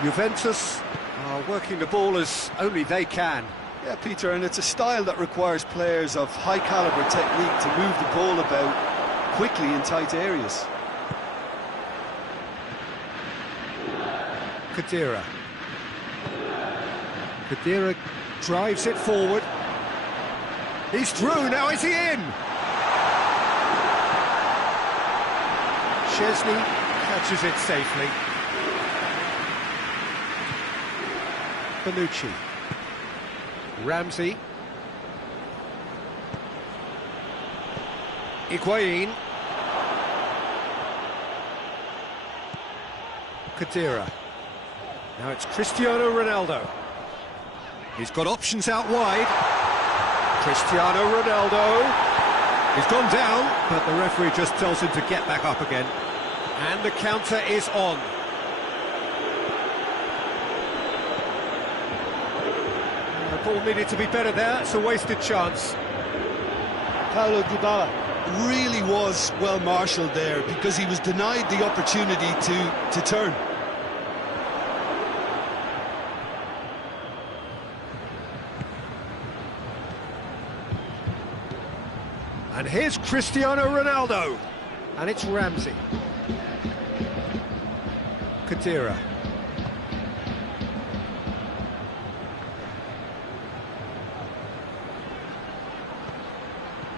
Juventus are working the ball as only they can. Yeah, Peter, and it's a style that requires players of high calibre technique to move the ball about quickly in tight areas. Khedira. Khedira drives it forward. He's through, now is he in? Szczesny catches it safely. Bonucci. Ramsey. Higuain. Khedira. Now it's Cristiano Ronaldo. He's got options out wide. Cristiano Ronaldo. He's gone down, but the referee just tells him to get back up again. And the counter is on. The ball needed to be better there. It's a wasted chance. Paulo Dybala really was well marshalled there because he was denied the opportunity to turn. And here's Cristiano Ronaldo. And it's Ramsey. Khedira.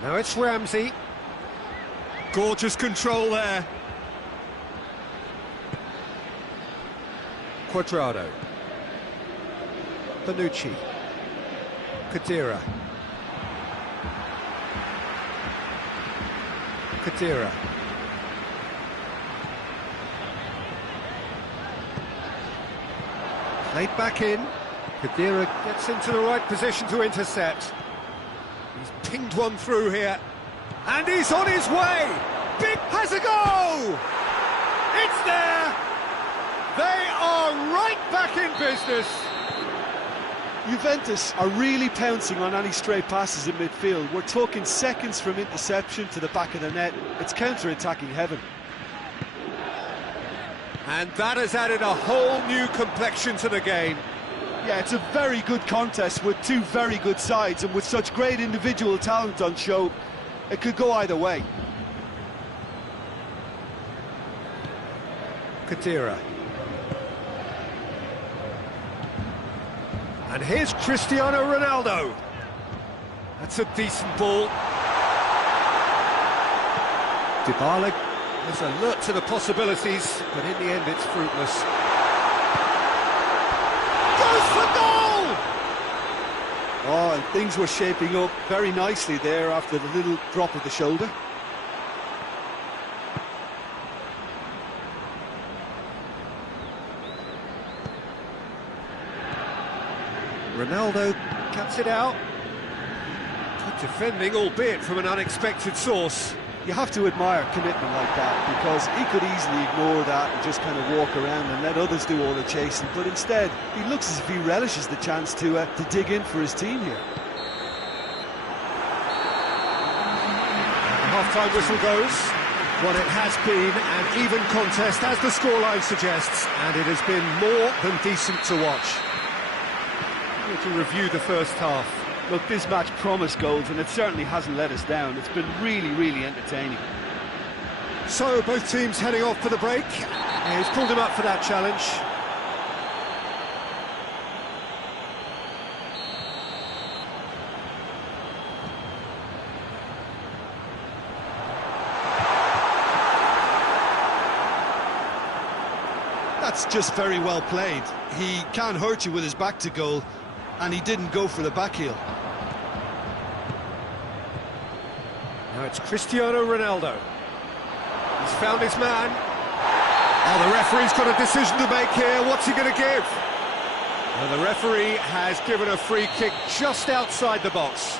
Now it's Ramsey. Gorgeous control there. Cuadrado. Bonucci. Khedira. Khedira. Played back in. Khedira gets into the right position to intercept. He's pinged one through here. And he's on his way! Big has a goal! It's there! They are right back in business! Juventus are really pouncing on any stray passes in midfield. We're talking seconds from interception to the back of the net. It's counter-attacking heaven. And that has added a whole new complexion to the game. Yeah, it's a very good contest with two very good sides, and with such great individual talent on show, it could go either way. Khedira. And here's Cristiano Ronaldo. That's a decent ball. Dybala is alert to the possibilities, but in the end it's fruitless. Oh, and things were shaping up very nicely there after the little drop of the shoulder. Ronaldo cuts it out. Good defending, albeit from an unexpected source. You have to admire commitment like that, because he could easily ignore that and just kind of walk around and let others do all the chasing, but instead he looks as if he relishes the chance to dig in for his team here. The half-time whistle goes. Well, it has been an even contest, as the scoreline suggests, and it has been more than decent to watch. To review the first half. Look, this match promised goals, and it certainly hasn't let us down. It's been really, really entertaining. So, both teams heading off for the break. He's pulled him up for that challenge. That's just very well played. He can't hurt you with his back to goal, and he didn't go for the back heel. Now it's Cristiano Ronaldo. He's found his man. Oh, the referee's got a decision to make here. What's he going to give? Well, the referee has given a free kick just outside the box.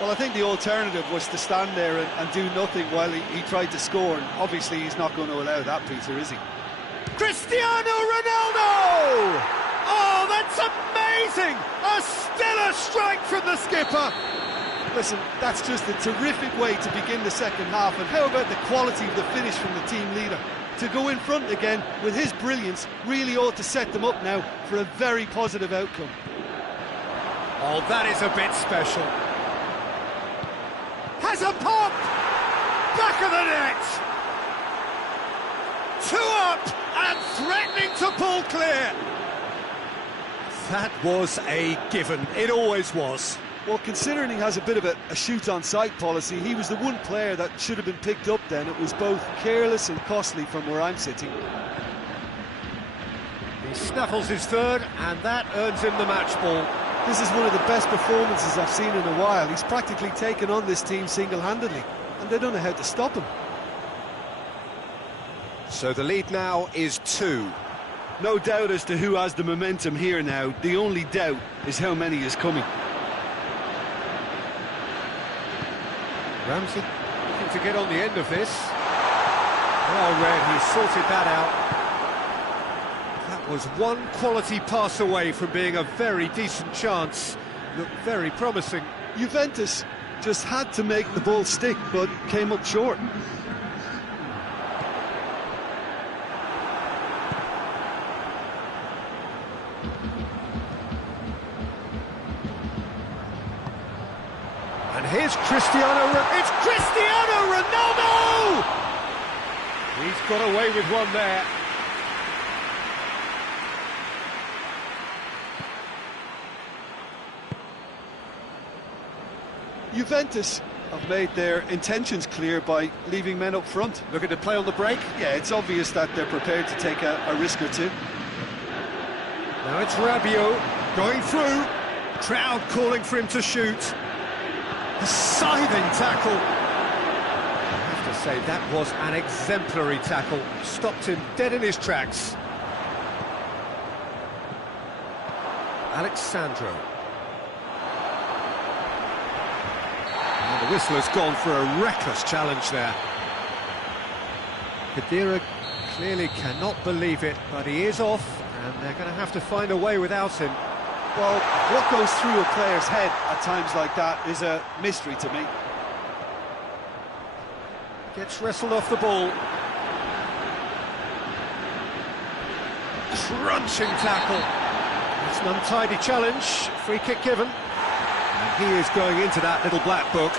Well, I think the alternative was to stand there and do nothing while he tried to score, and obviously he's not going to allow that, Peter, is he? Cristiano Ronaldo! Oh, that's amazing! A stellar strike from the skipper! Listen, that's just a terrific way to begin the second half, and how about the quality of the finish from the team leader? To go in front again with his brilliance really ought to set them up now for a very positive outcome. Oh, that is a bit special. Has a pop! Back of the net! 2 up and threatening to pull clear. That was a given. It always was. Well, considering he has a bit of a shoot-on-sight policy, he was the one player that should have been picked up then. It was both careless and costly from where I'm sitting. He snaffles his third, and that earns him the match ball. This is one of the best performances I've seen in a while. He's practically taken on this team single-handedly, and they don't know how to stop him. So the lead now is 2. No doubt as to who has the momentum here now. The only doubt is how many is coming. Ramsey looking to get on the end of this. Well read, he sorted that out. That was one quality pass away from being a very decent chance. Looked very promising. Juventus just had to make the ball stick, but came up short. And here's it's Cristiano Ronaldo! He's got away with one there. Juventus have made their intentions clear by leaving men up front. Looking to play on the break. Yeah, it's obvious that they're prepared to take a risk or two. Now it's Rabiot going through. Crowd calling for him to shoot. A scything tackle. I have to say, that was an exemplary tackle. Stopped him dead in his tracks. Alex Sandro. And the whistle has gone for a reckless challenge there. Khedira clearly cannot believe it, but he is off, and they're going to have to find a way without him. Well, what goes through a player's head at times like that is a mystery to me. Gets wrestled off the ball. Crunching tackle. It's an untidy challenge. Free kick given. And he is going into that little black book.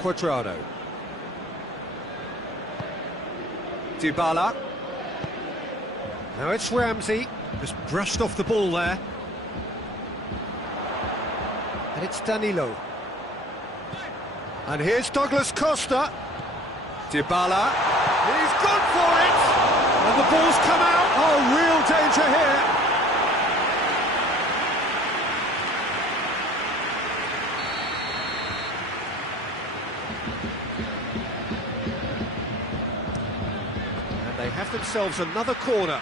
Cuadrado. Dybala. Now it's Ramsey. Just brushed off the ball there. And it's Danilo. And here's Douglas Costa. Dybala. He's gone for it! And the ball's come out. Oh, real danger here. And they have themselves another corner.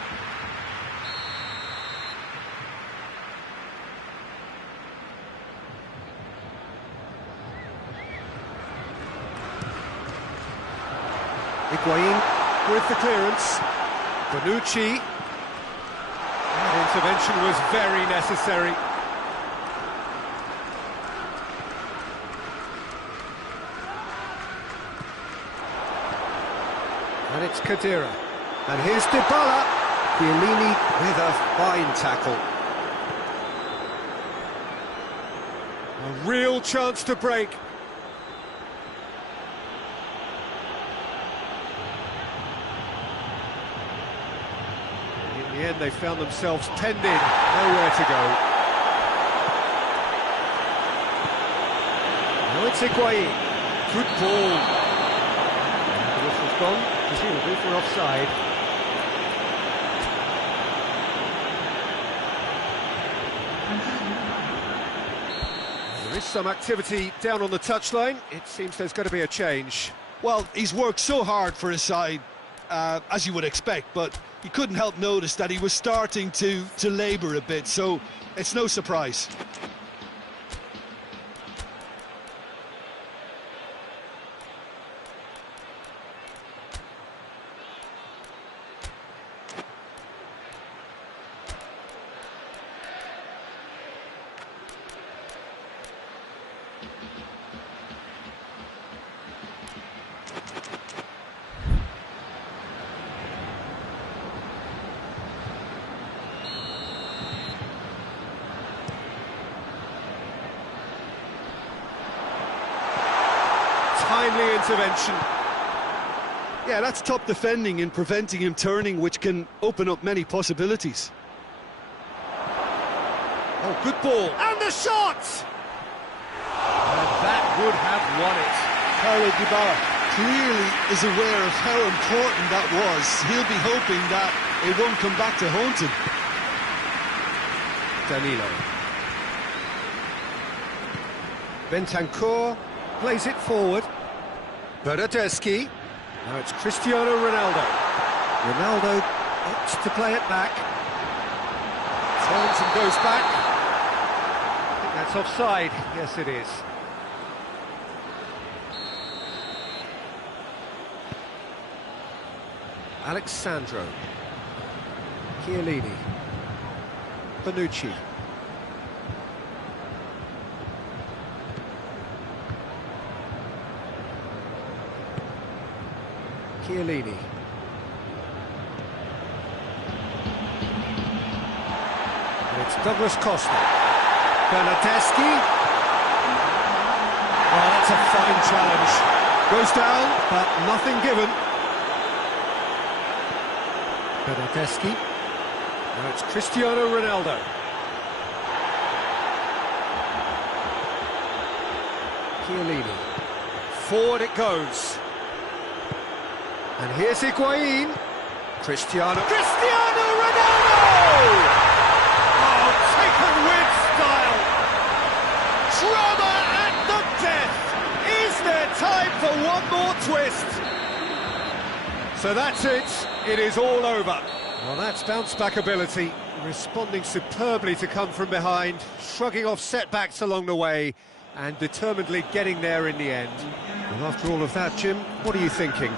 Higuain with the clearance. Bonucci. That intervention was very necessary. And it's Khedira. And here's Dybala. Chiellini with a fine tackle. A real chance to break. In the end, they found themselves penned in, nowhere to go. Now it's Higuain. Good ball. The whistle's gone, presumably for offside. There is some activity down on the touchline. It seems there's going to be a change. Well, he's worked so hard for his side, as you would expect, but he couldn't help notice that he was starting to labour a bit, so it's no surprise. Timely intervention. Yeah, that's top defending and preventing him turning, which can open up many possibilities. Oh, good ball. And the shot! And that would have won it. Paulo Dybala clearly is aware of how important that was. He'll be hoping that it won't come back to haunt him. Danilo. Bentancur plays it forward. Bernardeschi. Now it's Cristiano Ronaldo. Ronaldo opts to play it back. Turns and goes back. I think that's offside. Yes, it is. Alexandro. Chiellini. Bonucci. Chiellini. And it's Douglas Costa. Bernardeschi. Oh, that's a fine challenge. Goes down, but nothing given. Bernardeschi. Now it's Cristiano Ronaldo. Chiellini. Forward it goes. And here's Higuain. Cristiano Ronaldo! Oh, taken with style! Drama at the death! Is there time for one more twist? So that's it. It is all over. Well, that's bounce-back ability. Responding superbly to come from behind, shrugging off setbacks along the way, and determinedly getting there in the end. Well, after all of that, Jim, what are you thinking?